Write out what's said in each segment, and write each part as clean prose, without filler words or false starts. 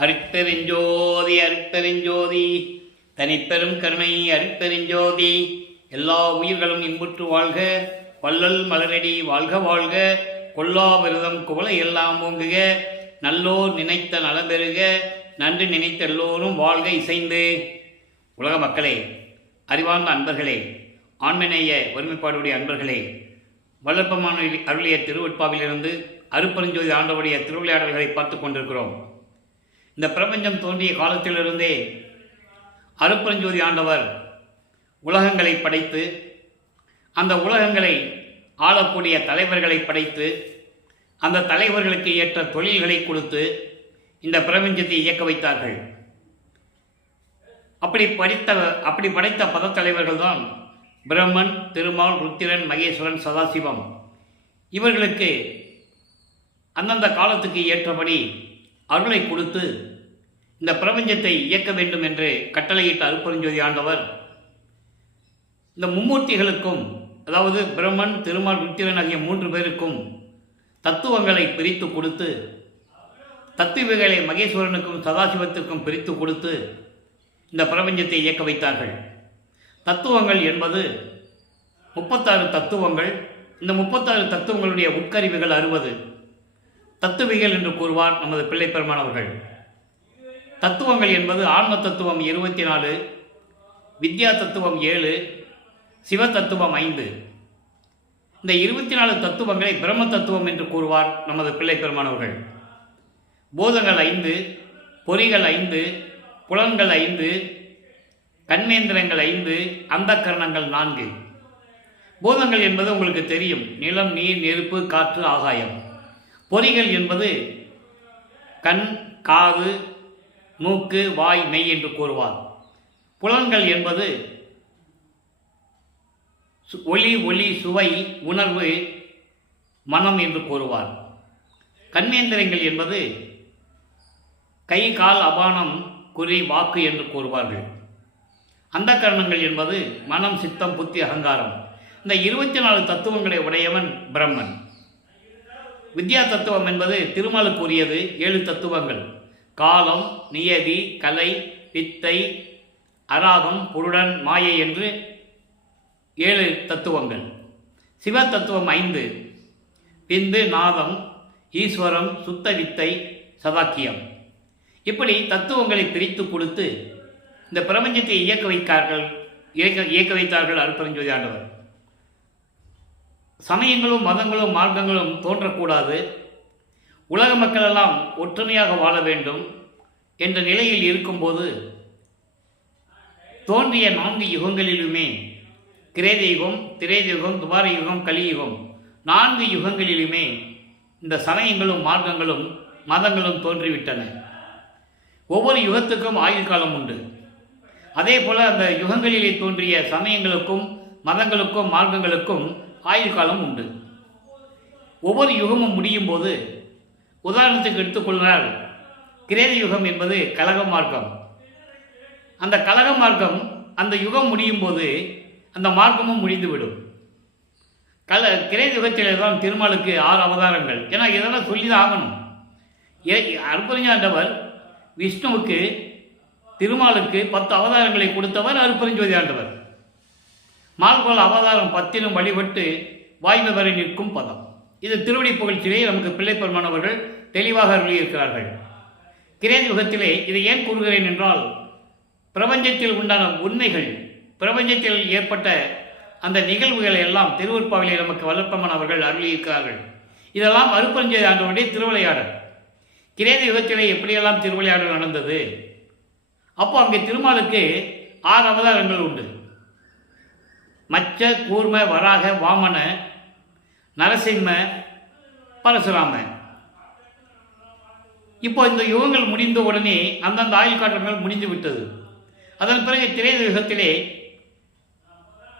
அருட்பெருஞ்சோதி அருட்பெருஞ்சோதி தனிப்பெரும் கருணை அருட்பெருஞ்சோதி. எல்லா உயிர்களும் இன்புற்று வாழ்க, வள்ளல் மலரடி வாழ்க வாழ்க, கொல்லா விரதம் குவளை எல்லாம் ஓங்குக, நல்லோர் நினைத்த நலம்பெறுக, நன்றி நினைத்த எல்லோரும் வாழ்க இசைந்து. உலக மக்களே, அறிவார்ந்த அன்பர்களே, ஆண்மநேய ஒருமைப்பாடுடைய அன்பர்களே, வல்லற்பமான அருளிய திருவட்பாவிலிருந்து அருட்பெருஞ்சோதி ஆண்டவுடைய திருவிளையாடல்களை பார்த்து கொண்டிருக்கிறோம். இந்த பிரபஞ்சம் தோன்றிய காலத்திலிருந்தே அருட்பெருஞ்சோதி ஆண்டவர் உலகங்களை படைத்து, அந்த உலகங்களை ஆளக்கூடிய தலைவர்களை படைத்து, அந்த தலைவர்களுக்கு ஏற்ற தொழில்களை கொடுத்து இந்த பிரபஞ்சத்தை இயக்க வைத்தார்கள். அப்படி படைத்த பதத்தலைவர்கள் தான் பிரம்மன், திருமால், ருத்திரன், மகேஸ்வரன், சதாசிவம். இவர்களுக்கு அந்தந்த காலத்துக்கு ஏற்றபடி அருளை கொடுத்து இந்த பிரபஞ்சத்தை இயக்க வேண்டும் என்று கட்டளையிட்ட அருட்பெருஞ்சோதி ஆண்டவர் இந்த மும்மூர்த்திகளுக்கும், அதாவது பிரம்மன், திருமால், ருத்திரன் ஆகிய 3 பேருக்கும் தத்துவங்களை பிரித்து கொடுத்து, தத்துவங்களை மகேஸ்வரனுக்கும் சதாசிவத்திற்கும் பிரித்து கொடுத்து இந்த பிரபஞ்சத்தை இயக்க வைத்தார்கள். தத்துவங்கள் என்பது 36 தத்துவங்கள். இந்த 36 தத்துவங்களுடைய உட்கருவிகள் 60 தத்துவிகள் என்று கூறுவார் நமது பிள்ளை பெருமானவர்கள். தத்துவங்கள் என்பது ஆன்ம தத்துவம் 24, வித்யா தத்துவம் 7, சிவ தத்துவம் 5. இந்த 24 தத்துவங்களை பிரம்ம தத்துவம் என்று கூறுவார் நமது பிள்ளை பெருமானவர்கள். போதங்கள் 5, பொறிகள் 5, புலன்கள் 5, கண்மேந்திரங்கள் 5, அந்த கரணங்கள் 4. போதங்கள் என்பது உங்களுக்கு தெரியும், நிலம், நீர், நெருப்பு, காற்று, ஆகாயம். பொறிகள் என்பது கண், காது, மூக்கு, வாய், மெய் என்று கூறுவார். புலன்கள் என்பது ஒளி, சுவை, உணர்வு, மனம் என்று கூறுவார். கண்மேந்திரங்கள் என்பது கை, கால், அபானம், குறி, வாக்கு என்று கூறுவார்கள். அந்த கரணங்கள் என்பது மனம், சித்தம், புத்தி, அகங்காரம். இந்த 24 தத்துவங்களை உடையவன் பிரம்மன். வித்யா தத்துவம் என்பது திருமாலுக்கு உரியது. 7 தத்துவங்கள்: காலம், நியதி, கலை, வித்தை, அராகம், புருடன், மாயை என்று 7 தத்துவங்கள். சிவ தத்துவம் 5: பிந்து, நாதம், ஈஸ்வரம், சுத்த வித்தை, சதாக்கியம். இப்படி தத்துவங்களை பிரித்து கொடுத்து இந்த பிரபஞ்சத்தை இயக்க வைத்தார்கள் அருட்பெருஞ்சோதி ஆண்டவர். சமயங்களும் மதங்களும் மார்க்கங்களும் தோன்றக்கூடாது, உலக மக்களெல்லாம் ஒற்றுமையாக வாழ வேண்டும் என்ற நிலையில் இருக்கும்போது தோன்றிய 4 யுகங்களிலுமே, கிரேத யுகம், திரேத யுகம், துவார யுகம், கலியுகம், 4 யுகங்களிலுமே இந்த சமயங்களும் மார்க்கங்களும் மதங்களும் தோன்றிவிட்டன. ஒவ்வொரு யுகத்துக்கும் ஆயுள் காலம் உண்டு. அதே போல அந்த யுகங்களிலே தோன்றிய சமயங்களுக்கும் மதங்களுக்கும் மார்க்கங்களுக்கும் ஆயுள் காலம் உண்டு. ஒவ்வொரு யுகமும் முடியும் போது, உதாரணத்துக்கு எடுத்துக்கொள்ளால், கிரேத யுகம் என்பது கலக மார்க்கம். அந்த கலக மார்க்கம் அந்த யுகம் முடியும் போது அந்த மார்க்கமும் முடிந்துவிடும். கிரேத யுகத்திலே தான் திருமாலுக்கு 6 அவதாரங்கள். ஏன்னா இதெல்லாம் சொல்லி தான் ஆகணும். அருட்பெருஞ்சாண்டவர் விஷ்ணுவுக்கு, திருமாலுக்கு 10 அவதாரங்களை கொடுத்தவர் அருட்பெருஞ்சோதி ஆண்டவர். மால்கோல் அவதாரம் 10 வழிபட்டு வாய்மை வரை நிற்கும் பதம். இது திருவடி புகழ்ச்சியிலே நமக்கு பிள்ளை பெருமானவர்கள் தெளிவாக அருளியிருக்கிறார்கள். கிரேத யுகத்திலே இதை ஏன் கூறுகிறேன் என்றால், பிரபஞ்சத்தில் உண்டான உண்மைகள், பிரபஞ்சத்தில் ஏற்பட்ட அந்த நிகழ்வுகளை எல்லாம் திருவருட்பாவிலே நமக்கு வல்லற்பமானவர்கள் அருளியிருக்கிறார்கள். இதெல்லாம் அருட்பெருஞ்சோதி ஆண்டவருடைய திருவிளையாடல். கிரேத யுகத்திலே எப்படியெல்லாம் திருவிளையாடல் நடந்தது? அப்போ அங்கே திருமாலுக்கு 6 அவதாரங்கள் உண்டு: மச்ச, கூர்ம, வராக, வாமன, நரசிம்ம, பரசுராம. இப்போ இந்த யுகங்கள் முடிந்த உடனே அந்தந்த ஆயுள் காலங்கள் முடிந்து விட்டது. அதன் பிறகு திரேத யுகத்திலே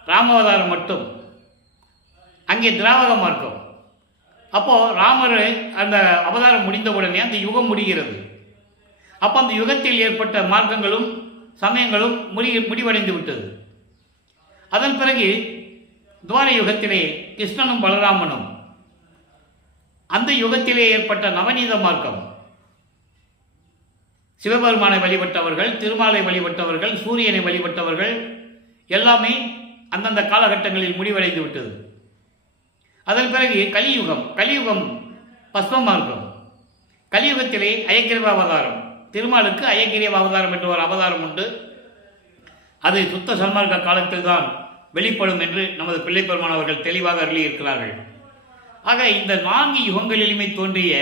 ராமாவதாரம் மட்டும், அங்கே திராவக மார்க்கம். அப்போ ராமர் அந்த அவதாரம் முடிந்த உடனே அந்த யுகம் முடிகிறது. அப்போ அந்த யுகத்தில் ஏற்பட்ட மார்க்கங்களும் சமயங்களும் முடிவடைந்து விட்டது. அதன் பிறகு துவார யுகத்திலே கிருஷ்ணனும் பலராமனும், அந்த யுகத்திலே ஏற்பட்ட நவநீத மார்க்கம், சிவபெருமானை வழிபட்டவர்கள், திருமாலை வழிபட்டவர்கள், சூரியனை வழிபட்டவர்கள் எல்லாமே அந்தந்த காலகட்டங்களில் முடிவடைந்து விட்டது. அதன் பிறகு கலியுகம் பஸ்ம மார்க்கம். கலியுகத்திலே அயக்கிரவ அவதாரம், திருமாலுக்கு அயக்கிரவ அவதாரம் என்ற ஒரு அவதாரம் உண்டு. அது சுத்த சன்மார்க்க காலத்தில் தான் வெளிப்படும் என்று நமது பிள்ளை பெருமான் அவர்கள் தெளிவாக அருளியிருக்கிறார்கள். ஆக இந்த 4 யுகங்களிலுமே தோன்றிய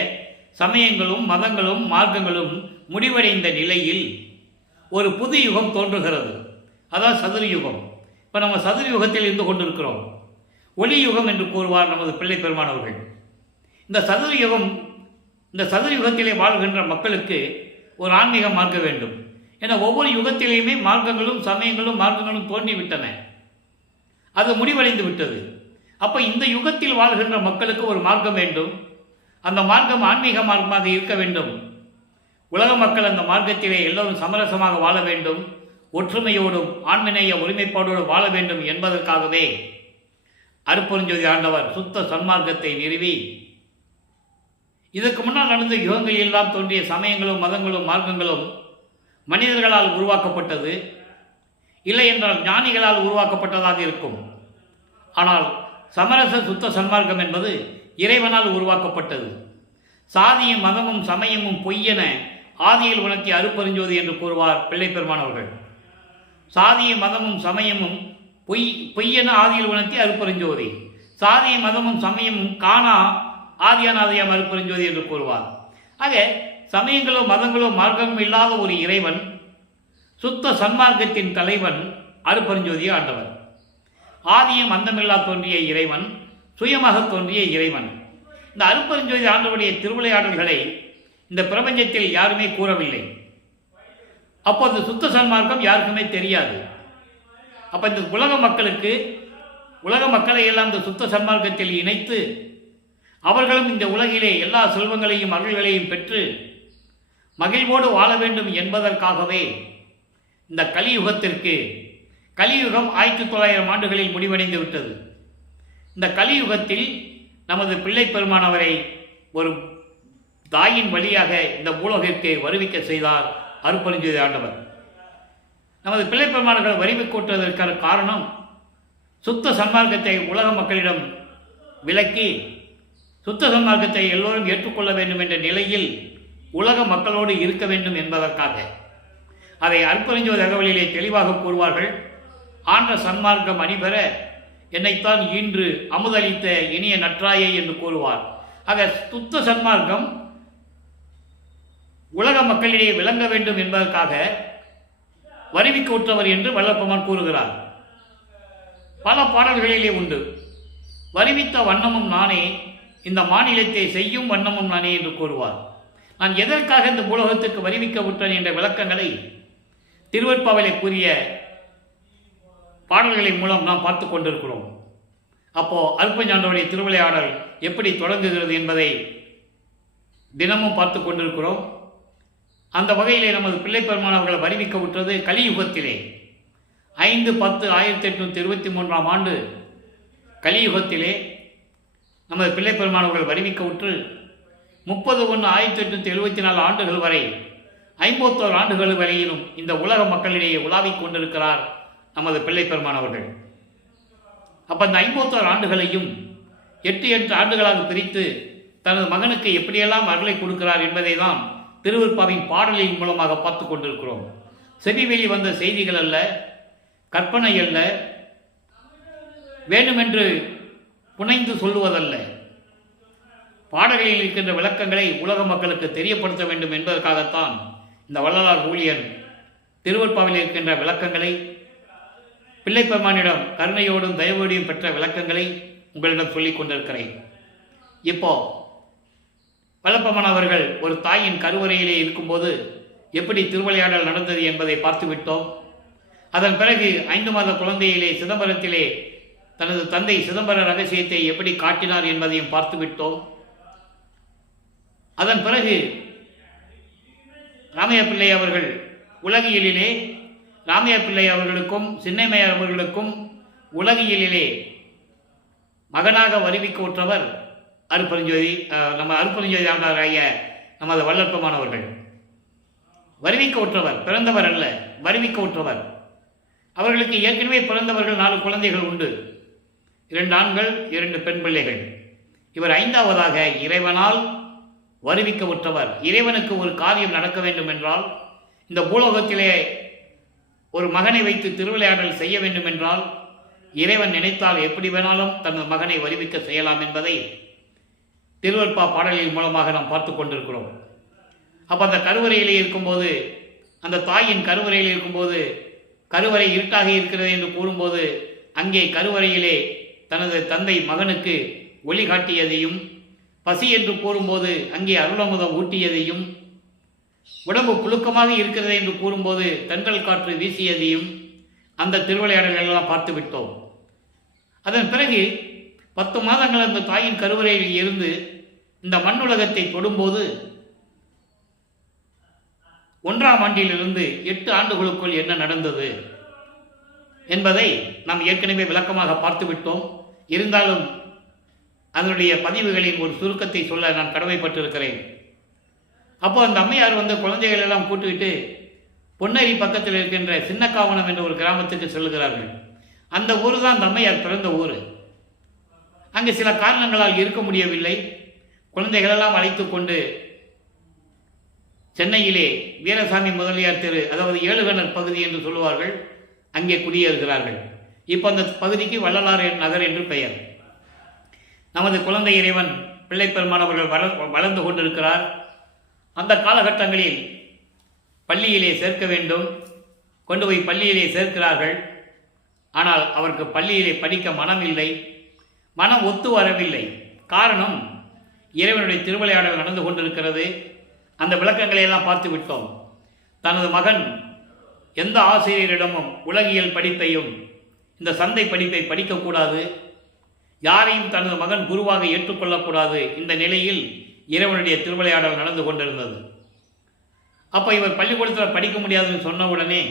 சமயங்களும் மதங்களும் மார்க்கங்களும் முடிவடைந்த நிலையில் ஒரு புது யுகம் தோன்றுகிறது. அதான் சதுர யுகம். இப்போ நம்ம சதுர யுகத்தில் இருந்து கொண்டிருக்கிறோம். ஒளி யுகம் என்று கூறுவார் நமது பிள்ளை பெருமானவர்கள். இந்த சதுர யுகத்திலே வாழ்கின்ற மக்களுக்கு ஒரு ஆன்மீக மார்க்க வேண்டும். ஏன்னா ஒவ்வொரு யுகத்திலேயுமே மார்க்கங்களும் சமயங்களும் மார்க்கங்களும் தோன்றிவிட்டன. அது முடிவடைந்து விட்டது. அப்போ இந்த யுகத்தில் வாழ்கின்ற மக்களுக்கு ஒரு மார்க்கம் வேண்டும். அந்த மார்க்கம் ஆன்மீக மார்க்கமாக இருக்க வேண்டும். உலக மக்கள் அந்த மார்க்கத்திலே எல்லோரும் சமரசமாக வாழ வேண்டும், ஒற்றுமையோடும் ஆன்மீக ஒருமைப்பாடோடு வாழ வேண்டும் என்பதற்காகவே அருட்பெருஞ்சோதி ஆண்டவர் சுத்த சன்மார்க்கத்தை நிறுவி, இதற்கு முன்னால் நடந்த யுகங்களில் எல்லாம் தோன்றிய சமயங்களும் மதங்களும் மார்க்கங்களும் மனிதர்களால் உருவாக்கப்பட்டது, இல்லை என்றால் ஞானிகளால் உருவாக்கப்பட்டதாக இருக்கும். ஆனால் சமரச சுத்த சன்மார்க்கம் என்பது இறைவனால் உருவாக்கப்பட்டது. சாதியும் மதமும் சமயமும் பொய்யென ஆதியில் உணர்த்திய அருட்பெருஞ்சோதி என்று கூறுவார் பிள்ளை பெருமானவர்கள். சாதியும் மதமும் சமயமும் பொய்யென ஆதியில் உணர்த்தி அருட்பெருஞ்சோதி, சாதியும் மதமும் சமயமும் காணா ஆதியானாதியாம் அருட்பெருஞ்சோதி என்று கூறுவார். ஆக சமயங்களோ மதங்களோ மார்க்கமும் இல்லாத ஒரு இறைவன், சுத்த சன்மார்க்கத்தின் தலைவன் அருட்பெருஞ்சோதி ஆண்டவர். ஆதியும் அந்தமில்லா தோன்றிய இறைவன், சுயமாக தோன்றிய இறைவன். இந்த அருட்பெருஞ்சோதி ஆண்டவருடைய திருவிளையாடல்களை இந்த பிரபஞ்சத்தில் யாருமே கூறவில்லை. அப்போது சுத்த சன்மார்க்கம் யாருக்குமே தெரியாது. அப்போ இந்த உலக மக்களை எல்லாம் இந்த சுத்த சன்மார்க்கத்தில் இணைத்து அவர்களும் இந்த உலகிலே எல்லா செல்வங்களையும் அருள்களையும் பெற்று மகிழ்வோடு வாழ வேண்டும் என்பதற்காகவே இந்த கலியுகம் 1900 ஆண்டுகளில் முடிவடைந்து விட்டது. இந்த கலியுகத்தில் நமது பிள்ளை பெருமானவரை ஒரு தாயின் வழியாக இந்த பூலோகிற்கு வருவிக்க செய்தார் அருட்பெருஞ்சோதி ஆண்டவர். நமது பிள்ளை பெருமானர்கள் வருவிக்கோட்டுவதற்கான காரணம், சுத்த சன்மார்க்கத்தை உலக மக்களிடம் விலக்கி சுத்த சன்மார்க்கத்தை எல்லோரும் ஏற்றுக்கொள்ள வேண்டும் என்ற நிலையில் உலக மக்களோடு இருக்க வேண்டும் என்பதற்காக. அதை அருட்பெருஞ்சோதி அகவலிலே தெளிவாக கூறுவார்கள். ஆன்ற சன்மார்க்கம் அணிபெற என்னைத்தான் இன்று அமுதளித்த இனிய நற்றாயை என்று கூறுவார். ஆக சுத்த சன்மார்க்கம் உலக மக்களிடையே விளங்க வேண்டும் என்பதற்காக வருவிக்க உற்றவர் என்று வல்லப்பெருமான் கூறுகிறார். பல பாடல்களிலே உண்டு. வருவித்த வண்ணமும் நானே, இந்த மாநிலத்தை செய்யும் வண்ணமும் நானே என்று கூறுவார். நான் எதற்காக இந்த பூலோகத்துக்கு வருவிக்க விட்டேன் என்ற விளக்கங்களை திருவெற்பாவிலே கூறிய பாடல்களின் மூலம் நாம் பார்த்து கொண்டிருக்கிறோம். அப்போ அருட்பெருஞ்சாண்டவருடைய திருவிளையாடல் எப்படி தொடங்குகிறது என்பதை தினமும் பார்த்து கொண்டிருக்கிறோம். அந்த வகையிலே நமது பிள்ளை பெருமான் அவர்களை வருவிக்க விட்டது கலியுகத்திலே 5/10/1823 ஆண்டு கலியுகத்திலே நமது பிள்ளை பெருமான் அவர்கள் வருவிக்க விட்டு 30/1/1874 ஆண்டுகள் வரை 51 ஆண்டுகள் வரையிலும் இந்த உலக மக்களிடையே உலாவிக் கொண்டிருக்கிறார் நமது பிள்ளை பெருமான் அவர்கள். அப்போ அந்த 51 ஆண்டுகளையும் 8 ஆண்டுகளாக பிரித்து தனது மகனுக்கு எப்படியெல்லாம் அருளை கொடுக்கிறார் என்பதை தான் திருவெற்பாவின் பாடலின் மூலமாக பார்த்து கொண்டிருக்கிறோம். செவிவெளி வந்த செய்திகள் அல்ல, கற்பனை அல்ல, வேண்டுமென்று புனைந்து சொல்லுவதல்ல. பாடல்களில் இருக்கின்ற விளக்கங்களை உலக மக்களுக்கு தெரியப்படுத்த வேண்டும் என்பதற்காகத்தான் இந்த வள்ளலார் ஊழியன் திருவெற்பாவில் இருக்கின்ற விளக்கங்களை, பிள்ளை பெருமானிடம் கருணையோடும் தயவோடையும் பெற்ற விளக்கங்களை உங்களிடம் சொல்லிக் கொண்டிருக்கிறேன். இப்போ வல்லப்பெருமான் அவர்கள் ஒரு தாயின் கருவறையிலே இருக்கும்போது எப்படி திருவிளையாடல் நடந்தது என்பதை பார்த்துவிட்டோம். அதன் பிறகு 5 மாத குழந்தையிலே சிதம்பரத்திலே தனது தந்தை சிதம்பர ரகசியத்தை எப்படி காட்டினார் என்பதையும் பார்த்துவிட்டோம். அதன் பிறகு ராமையா பிள்ளை அவர்கள் உலகியலிலே ராமையா பிள்ளை அவர்களுக்கும் சின்னம்மையார் அவர்களுக்கும் உலகியலிலே மகனாக வருவிக்க உற்றவர் அருட்பெருஞ்சோதி, நம்ம அருட்பெருஞ்சோதி ஆண்டாராய நமது வல்லற்பெருமான் அவர்கள். வருவிக்க உற்றவர், பிறந்தவர் அல்ல, வருவிக்க உற்றவர். அவர்களுக்கு ஏற்கனவே பிறந்தவர்கள் 4 குழந்தைகள் உண்டு, 2 ஆண்கள் 2 பெண் பிள்ளைகள். இவர் 5ஆவதாக இறைவனால் வருவிக்க உற்றவர். இறைவனுக்கு ஒரு காரியம் நடக்க வேண்டும் என்றால், இந்த பூலோகத்திலே ஒரு மகனை வைத்து திருவிளையாடல் செய்ய வேண்டும் என்றால், இறைவன் நினைத்தால் எப்படி வேணாலும் தனது மகனை வருவிக்க செய்யலாம் என்பதை திருவருட்பா பாடலின் மூலமாக நாம் பார்த்து கொண்டிருக்கிறோம். அப்போ அந்த கருவறையிலே இருக்கும்போது, அந்த தாயின் கருவறையில் இருக்கும்போது, கருவறை இருட்டாக இருக்கிறது என்று கூறும்போது, அங்கே கருவறையிலே தனது தந்தை மகனுக்கு ஒளி காட்டியதையும், பசி என்று கூறும்போது அங்கே அருளமுதம் ஊட்டியதையும், உடம்பு புழுக்கமாக இருக்கிறது என்று கூறும்போது தென்றல் காற்று வீசியதையும் அந்த திருவிளையாடல்கள் எல்லாம் பார்த்து விட்டோம். அதன் பிறகு 10 மாதங்கள் அந்த தாயின் கருவறையில் இருந்து இந்த மண்ணுலகத்தை தொடும்போது 1ஆம் ஆண்டிலிருந்து 8 ஆண்டுகளுக்குள் என்ன நடந்தது என்பதை நாம் ஏற்கனவே விளக்கமாக பார்த்து விட்டோம். இருந்தாலும் அதனுடைய பதிவுகளின் ஒரு சுருக்கத்தை சொல்ல நான் கடமைப்பட்டிருக்கிறேன். அப்போ அந்த அம்மையார் குழந்தைகள் எல்லாம் கூட்டுவிட்டு பொன்னேரி பக்கத்தில் இருக்கின்ற சின்னக்காவனம் என்ற ஒரு கிராமத்துக்கு செல்கிறார்கள். அந்த ஊர் தான் அந்த அம்மையார் பிறந்த ஊர். அங்கே சில காரணங்களால் இருக்க முடியவில்லை. குழந்தைகளெல்லாம் அழைத்து கொண்டு சென்னையிலே வீரசாமி முதலியார் தெரு, அதாவது ஏழுகணர் பகுதி என்று சொல்லுவார்கள், அங்கே குடியேறுகிறார்கள். இப்போ அந்த பகுதிக்கு வள்ளலார் நகர் என்று பெயர். நமது குழந்தை இறைவன் பிள்ளை பெருமானவர்கள் வளர்ந்து கொண்டிருக்கிறார். அந்த காலகட்டங்களில் பள்ளியிலே சேர்க்க வேண்டும், கொண்டு போய் பள்ளியிலே சேர்க்கிறார்கள். ஆனால் அவருக்கு பள்ளியிலே படிக்க மனம் இல்லை, மனம் ஒத்து வரவில்லை. காரணம், இறைவனுடைய திருவிளையாடல் நடந்து கொண்டிருக்கிறது. அந்த விளக்கங்களை எல்லாம் பார்த்து விட்டோம். தனது மகன் எந்த ஆசிரியரிடமும் உலகியல் படிப்பையும் இந்த சந்தை படிப்பை படிக்கக்கூடாது, யாரையும் தனது மகன் குருவாக ஏற்றுக்கொள்ளக்கூடாது. இந்த நிலையில் இறைவனுடைய திருவிளையாடல் நடந்து கொண்டிருந்தது. அப்போ இவர் பள்ளிக்கூடத்தில் படிக்க முடியாதுன்னு சொன்ன உடனே,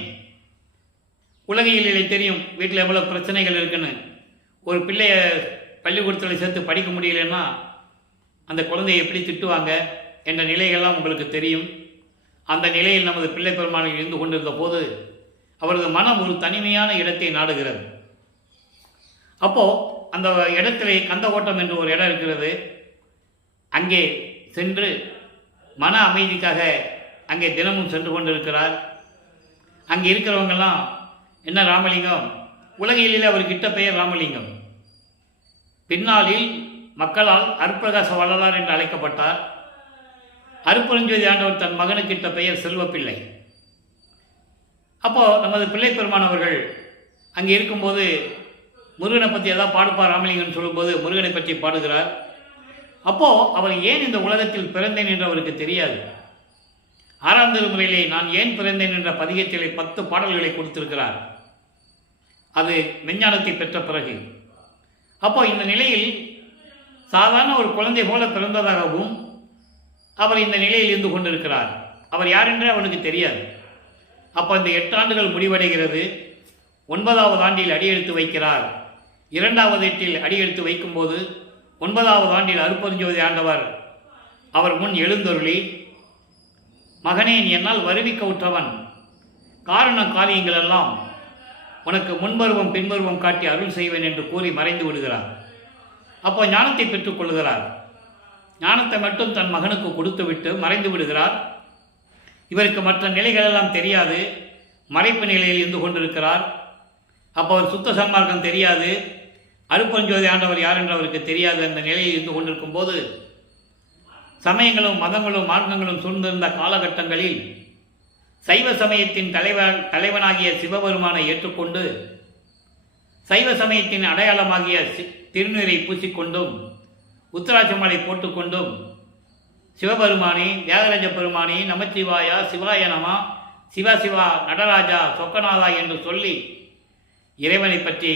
உலகியலிலே தெரியும் வீட்டில் எவ்வளோ பிரச்சனைகள் இருக்குன்னு. ஒரு பிள்ளைய பள்ளிக்கூடத்தில் சேர்த்து படிக்க முடியலன்னா அந்த குழந்தையை எப்படி திட்டுவாங்க என்ற நிலைகள்லாம் உங்களுக்கு தெரியும். அந்த நிலையில் நமது பிள்ளை பெருமானில் இருந்து கொண்டிருந்த போது அவரது மனம் ஒரு தனிமையான இடத்தை நாடுகிறது. அப்போது அந்த இடத்திலே கந்த ஓட்டம் என்று ஒரு இடம் இருக்கிறது. அங்கே சென்று மன அமைதிக்காக அங்கே தினமும் சென்று கொண்டிருக்கிறார். அங்கே இருக்கிறவங்கெல்லாம், என்ன ராமலிங்கம், உலகிலே அவர்கிட்ட பெயர் ராமலிங்கம், பின்னாளில் மக்களால் அருட்பிரகாச வள்ளலார் என்று அழைக்கப்பட்டார். அருட்பெருஞ்சோதி ஆண்டவர் தன் மகனுக்கிட்ட பெயர் செல்வப்பிள்ளை. அப்போது நமது பிள்ளை பெருமானவர்கள் அங்கே இருக்கும்போது முருகனை பற்றி ஏதாவது பாடுப்பார் ராமலிங்கன்னு சொல்லும்போது முருகனை பற்றி பாடுகிறார். அப்போது அவர் ஏன் இந்த உலகத்தில் பிறந்தேன் என்று அவருக்கு தெரியாது. 6ஆம் திருமுறையிலே நான் ஏன் பிறந்தேன் என்ற பதிகத்திலே 10 பாடல்களை கொடுத்திருக்கிறார். அது மெஞ்ஞானத்தை பெற்ற பிறகு. அப்போ இந்த நிலையில் சாதாரண ஒரு குழந்தை போல பிறந்ததாகவும் அவர் இந்த நிலையில் இருந்து கொண்டிருக்கிறார். அவர் யார் என்றே அவனுக்கு தெரியாது. அப்போ இந்த 8 ஆண்டுகள் முடிவடைகிறது. 9ஆவது ஆண்டில் அடியெடுத்து வைக்கிறார். 2வது எட்டில் அடியெடுத்து வைக்கும்போது 9ஆவது ஆண்டில் அருட்பெருஞ்சோதி ஆண்டவர் அவர் முன் எழுந்தருளி, மகனே, நீ என்னால் வருவிக்க உற்றவன், காரண காரியங்கள் எல்லாம் உனக்கு முன்பருவம் பின்பருவம் காட்டி அருள் செய்வேன் என்று கூறி மறைந்து விடுகிறார். அப்போ ஞானத்தை பெற்றுக்கொள்கிறார். ஞானத்தை மட்டும் தன் மகனுக்கு கொடுத்துவிட்டு மறைந்து விடுகிறார். இவருக்கு மற்ற நிலைகளெல்லாம் தெரியாது, மறைப்பு நிலையில் இருந்து கொண்டிருக்கிறார். அப்போ அவர் சுத்த சன்மார்க்கம் தெரியாது, அருட்பெருஞ்சோதி ஆண்டவர் யார் என்று அவருக்கு தெரியாது. அந்த நிலையில் இருந்து கொண்டிருக்கும் போது சமயங்களும் மதங்களும் மார்க்கங்களும் சூழ்ந்திருந்த காலகட்டங்களில் சைவ சமயத்தின் தலைவனாகிய சிவபெருமானை ஏற்றுக்கொண்டு சைவ சமயத்தின் அடையாளமாகிய திருநீரை பூசிக்கொண்டும் உத்தராட்சமலை போட்டுக்கொண்டும் சிவபெருமானே, தியாகராஜ பெருமானே, நமச்சிவாயா, சிவாய நமா, சிவா சிவா, நடராஜா, சொக்கநாதா என்று சொல்லி இறைவனை பற்றி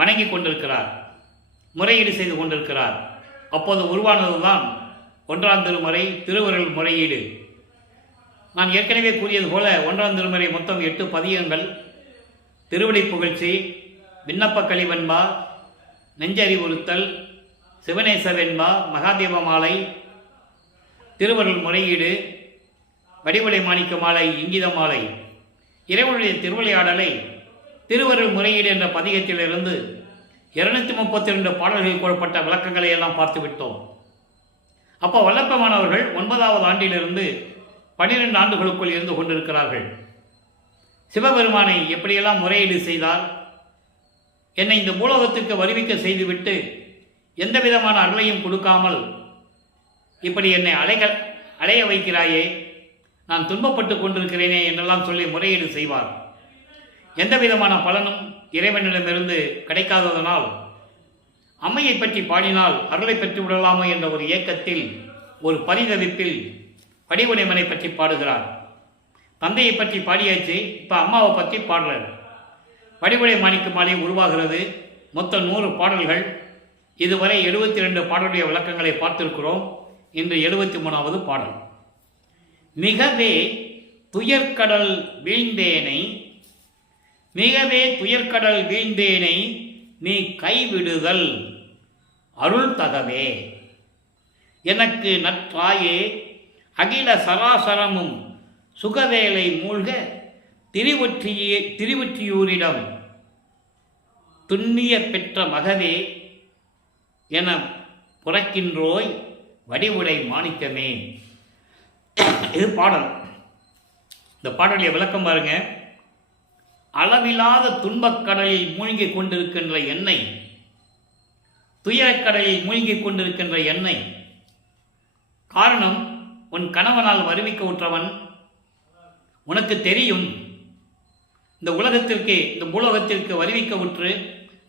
வணங்கி கொண்டிருக்கிறார், முறையீடு செய்து கொண்டிருக்கிறார். அப்போது உருவானதுதான் 1ஆம் திருமுறை திருவருள் முறையீடு. நான் ஏற்கனவே கூறியது போல 1ஆம் திருமுறை மொத்தம் 8 பதிகங்கள். திருவடி புகழ்ச்சி, விண்ணப்ப கலிவெண்பா, நெஞ்சறிவுறுத்தல், சிவநேச வெண்பா, மகாதேவ மாலை, திருவருள் முறையீடு, வடிவடை மாணிக்க மாலை, இங்கித மாலை, இறைவனுடைய திருவிளையாடலை திருவருள் முறையீடு என்ற பதிகத்திலிருந்து 232 பாடல்களில் கூறப்பட்ட விளக்கங்களை எல்லாம் பார்த்து விட்டோம். அப்போ வல்லப்பமானவர்கள் 9வது ஆண்டிலிருந்து 12 ஆண்டுகளுக்குள் இருந்து கொண்டிருக்கிறார்கள். சிவபெருமானை எப்படியெல்லாம் முறையீடு செய்தால் என்னை இந்த பூலோகத்திற்கு வருவிக்க செய்துவிட்டு எந்த விதமான அருளையும் கொடுக்காமல் இப்படி என்னை அடைய வைக்கிறாயே, நான் துன்பப்பட்டு கொண்டிருக்கிறேனே என்றெல்லாம் சொல்லி முறையீடு செய்வார். எந்த விதமான பலனும் இறைவனிடமிருந்து கிடைக்காததனால் அம்மையை பற்றி பாடினால் அருளை பெற்று விடலாமோ என்ற ஒரு ஏக்கத்தில், ஒரு பரிதவிப்பில் வடிவுடைமனை பற்றி பாடுகிறார். தந்தையை பற்றி பாடியாச்சு, இப்போ அம்மாவை பற்றி பாடுறார். வடிவுடை மாணிக்க மாலை உருவாகிறது. மொத்தம் 100 பாடல்கள். இதுவரை 72 பாடலுடைய விளக்கங்களை பார்த்திருக்கிறோம். இன்று 73வது பாடல். மிகவே துயர்கடல் வீழ்ந்தேனை, மிகவே துயர்கடல் வீழ்ந்தேனை நீ கைவிடுதல் அருள் தகவே, எனக்கு நற்றாயே அகில சராசரமும் சுகவேலை மூழ்க திருவொற்றியூரிடம் துண்ணிய பெற்ற மகவே என புறக்கின்றோய் வடிவுடை மாணிக்கமே. இது பாடல். இந்த பாடலுடைய விளக்கம் பாருங்க. அளவில்லாத துன்பக்கடலில் மூழ்கி கொண்டிருக்கின்ற எண்ணெய், துயரக்கடலில் மூழ்கி கொண்டிருக்கின்ற எண்ணெய், காரணம் உன் கணவனால் வருவிக்க உற்றவன். உனக்கு தெரியும் இந்த உலகத்திற்கு, இந்த பூலோகத்திற்கு வருவிக்க உற்று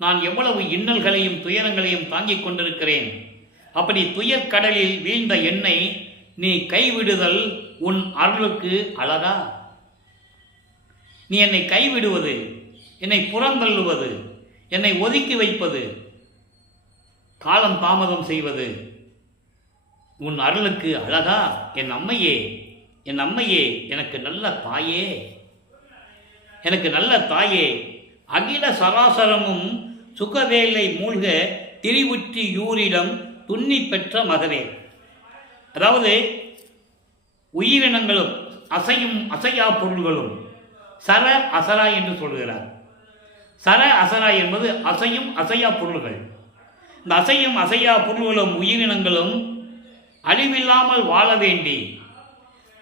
நான் எவ்வளவு இன்னல்களையும் துயரங்களையும் தாங்கிக் கொண்டிருக்கிறேன். அப்படி துயர்கடலில் வீழ்ந்த என்னை நீ கைவிடுதல் உன் அருளுக்கு அழகா? நீ என்னை கைவிடுவது, என்னை புறந்தள்ளுவது, என்னை ஒதுக்கி வைப்பது, காலம் தாமதம் செய்வது உன் அருளுக்கு அழகா? என் அம்மையே, என் அம்மையே, எனக்கு நல்ல தாயே, எனக்கு நல்ல தாயே, அகில சராசரமும் சுகவேலை மூழ்க திரிவுற்றியூரிடம் துண்ணி பெற்ற மகவே. அதாவது உயிரினங்களும் அசையும் அசையா பொருள்களும் சர அசரா என்று சொல்கிறார். சர அசரா என்பது அசையும் அசையா பொருள்கள். இந்த அசையும் அசையா பொருள்களும் உயிரினங்களும் அழிவில்லாமல் வாழ வேண்டி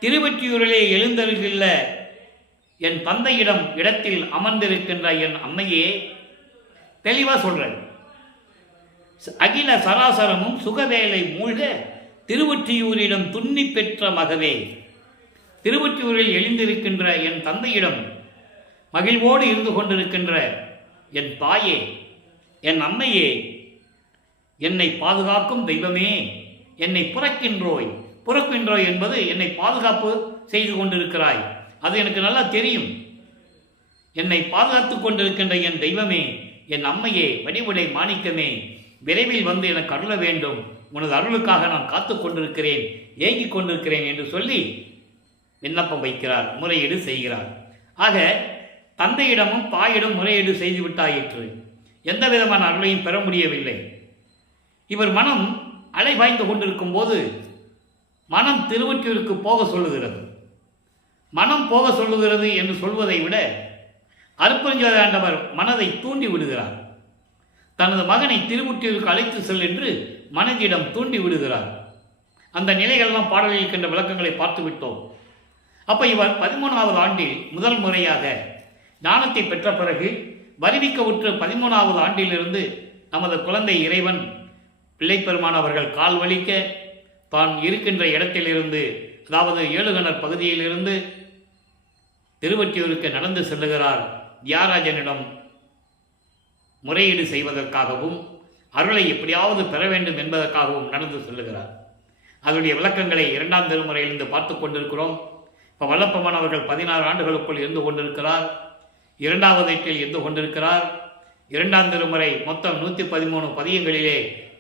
திருவொற்றியூரிலே எழுந்தருகின்ற என் தந்தையிடம் இடத்தில் அமர்ந்திருக்கின்ற என் அம்மையே, தெளிவாக சொல்றேன். அகில சராசரமும் சுகவேலை மூழ்க திருவொற்றியூரிடம் துண்ணி பெற்ற மகவே, திருவொற்றியூரில் எழுந்திருக்கின்ற என் தந்தையிடம் மகிழ்வோடு இருந்து கொண்டிருக்கின்ற என் தாயே, என் அம்மையே, என்னை பாதுகாக்கும் தெய்வமே, என்னை புறக்கின்றோய். புறக்கின்றோய் என்பது என்னை பாதுகாப்பு செய்து கொண்டிருக்கிறாய், அது எனக்கு நல்லா தெரியும். என்னை பாதுகாத்து கொண்டிருக்கின்ற என் தெய்வமே, என் அம்மையே, வடிவுடை மாணிக்கமே, விரைவில் வந்து எனக்கு அருள வேண்டும். உனது அருளுக்காக நான் காத்து கொண்டிருக்கிறேன், ஏங்கிக் கொண்டிருக்கிறேன் என்று சொல்லி விண்ணப்பம் வைக்கிறார், முறையீடு செய்கிறார். ஆக தந்தையிடமும் தாயிடம் முறையீடு செய்து விட்டாயிற்று. எந்த விதமான அருளையும் பெற முடியவில்லை. இவர் மனம் அலைபாய்ந்து கொண்டிருக்கும் போது மனம் திருவொற்றியூருக்கு போக சொல்லுகிறது. மனம் போக சொல்லுகிறது என்று சொல்வதை விட அருட்பெருஞ்சோதி ஆண்டவர் மனதை தூண்டி விடுகிறார். தனது மகனை திருவொற்றியூருக்கு அழைத்து செல் என்று மனதிடம் தூண்டி விடுகிறார். அந்த நிலைகள்லாம் பாடலில் இருக்கின்ற விளக்கங்களை பார்த்து விட்டோம். அப்போ இவர் 13வது ஆண்டில் முதல் முறையாக ஞானத்தை பெற்ற பிறகு வருவிக்க உற்ற 13வது ஆண்டிலிருந்து நமது குழந்தை இறைவன் பிள்ளைப்பெருமான் அவர்கள் கால் வலிக்க தான் இருக்கின்ற இடத்திலிருந்து, அதாவது ஏழுகணர் பகுதியிலிருந்து திருவொற்றியூருக்கு நடந்து செல்லுகிறார். தியாகராஜனிடம் முறையீடு செய்வதற்காகவும் அருளை எப்படியாவது பெற வேண்டும் என்பதற்காகவும் நடந்து செல்லுகிறார். அதனுடைய விளக்கங்களை 2ஆம் திருமுறையிலிருந்து பார்த்து கொண்டிருக்கிறோம். இப்போ வல்லப்பமான் அவர்கள் 16 ஆண்டுகளுக்குள் இருந்து கொண்டிருக்கிறார். 2வது ஏட்டில் இருந்து கொண்டிருக்கிறார். 2ஆம் திருமுறை மொத்தம் 113 பதியங்களிலே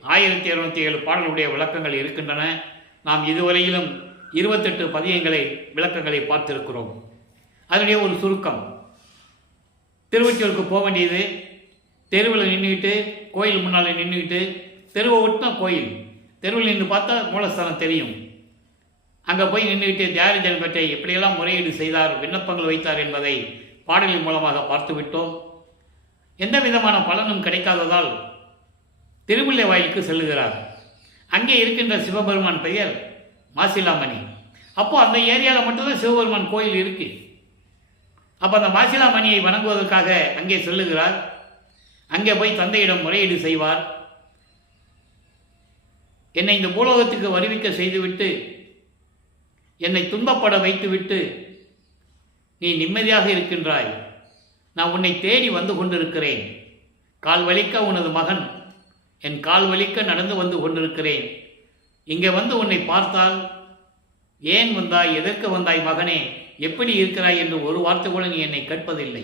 1207 பாடலுடைய விளக்கங்கள் இருக்கின்றன. நாம் இதுவரையிலும் 28 பதியங்களை விளக்கங்களை பார்த்திருக்கிறோம். அதனுடைய ஒரு சுருக்கம். திருவொற்றியூருக்கு போக வேண்டியது, தெருவில் நின்றுக்கிட்டு, கோயில் முன்னால் நின்றுக்கிட்டு, தெருவை ஒட்டினா கோயில், தெருவில் நின்று பார்த்தா மூலஸ்தானம் தெரியும். அங்கே போய் நின்றுக்கிட்டு தியாகராஜன் பற்றி எப்படியெல்லாம் முறையீடு செய்தார், விண்ணப்பங்கள் வைத்தார் என்பதை பாடலின் மூலமாக பார்த்துவிட்டோம். எந்த விதமான பலனும் கிடைக்காததால் திருமுல்லை வாயிலுக்கு செல்லுகிறார். அங்கே இருக்கின்ற சிவபெருமான் பெயர் மாசிலாமணி. அப்போது அந்த ஏரியாவில் மட்டும்தான் சிவபெருமான் கோயில் இருக்கு. அப்போ அந்த மாசிலாமணியை வணங்குவதற்காக அங்கே செல்லுகிறார். அங்கே போய் தந்தையிடம் முறையீடு செய்வார். என்னை இந்த பூலோகத்துக்கு வருவிக்க செய்துவிட்டு என்னை துன்பப்பட வைத்துவிட்டு நீ நிம்மதியாக இருக்கின்றாய். நான் உன்னை தேடி வந்து கொண்டிருக்கிறேன். கால் வலிக்க உனது மகன் என் கால் வலிக்க நடந்து வந்து கொண்டிருக்கிறேன். இங்கே வந்து உன்னை பார்த்தால் ஏன் வந்தாய், எதற்கு வந்தாய் மகனே, எப்படி இருக்கிறாய் என்று ஒரு வார்த்தை கூட நீ என்னை கேட்பதில்லை.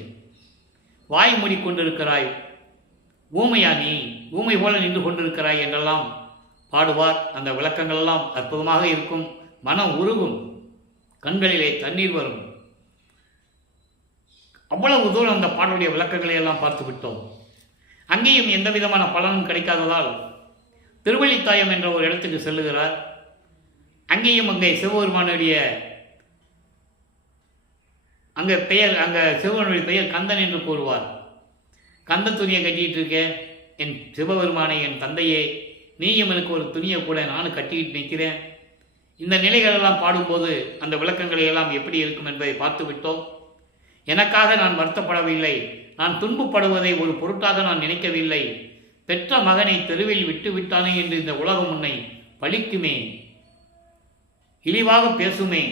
வாய் மூடிக்கொண்டிருக்கிறாய், ஊமையா நீ, ஊமை போல நின்று கொண்டிருக்கிறாய் என்றெல்லாம் பாடுவார். அந்த விளக்கங்களெல்லாம் அற்புதமாக இருக்கும். மனம் உருகும், கண்களிலே தண்ணீர் வரும். அவ்வளவு தூரம் அந்த பாடலுடைய விளக்கங்களை எல்லாம் பார்த்து விட்டோம். அங்கேயும் எந்த விதமான பலனும் கிடைக்காததால் திருவள்ளித்தாயம் என்ற ஒரு இடத்துக்கு செல்லுகிறார். அங்கேயும் அங்கே சிவபெருமானுடைய அங்கே சிவபெருமானுடைய பெயர் கந்தன் என்று கூறுவார். கந்த துணியை கட்டிகிட்டு இருக்க என் சிவபெருமானை, என் தந்தையே, நீயும் எனக்கு ஒரு துணியை கூட நானும் கட்டிக்கிட்டு நிற்கிறேன். இந்த நிலைகளெல்லாம் பாடும்போது அந்த விளக்கங்களை எல்லாம் எப்படி இருக்கும் என்பதை பார்த்து விட்டோம். எனக்காக நான் வருத்தப்படவில்லை, நான் துன்பப்படுவதை ஒரு பொருட்டாக நான் நினைக்கவில்லை. பெற்ற மகனை தெருவில் விட்டு விட்டானே என்று இந்த உலகம் உன்னை பழிக்குமே, இழிவாக பேசுமே,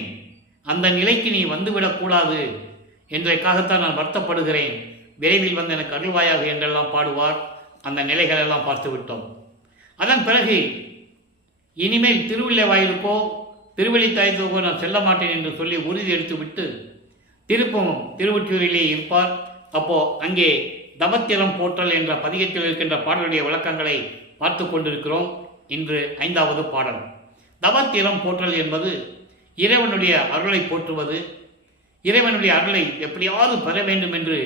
அந்த நிலைக்கு நீ வந்துவிடக்கூடாது என்றைக்காகத்தான் நான் வருத்தப்படுகிறேன். விரைவில் வந்து எனக்கு அருள்வாயாக என்றெல்லாம் பாடுவார். அந்த நிலைகளெல்லாம் பார்த்து விட்டோம். அதன் பிறகு இனிமேல் திருவில்லை வாயிலுக்கோ திருவள்ளித்தாயத்துக்கோ நான் செல்ல மாட்டேன் என்று சொல்லி உறுதி எடுத்துவிட்டு திருப்பமும் திருவொற்றியூரிலே இருப்பார். அப்போ அங்கே தவத்திலம் போற்றல் என்ற பதிகத்தில் இருக்கின்ற பாடலுடைய விளக்கங்களை பார்த்து கொண்டிருக்கிறோம். இன்று 5வது பாடல். தவத்திலம் போற்றல் என்பது இறைவனுடைய அருளை போற்றுவது, இறைவனுடைய அருளை எப்படியாவது பெற வேண்டும் என்று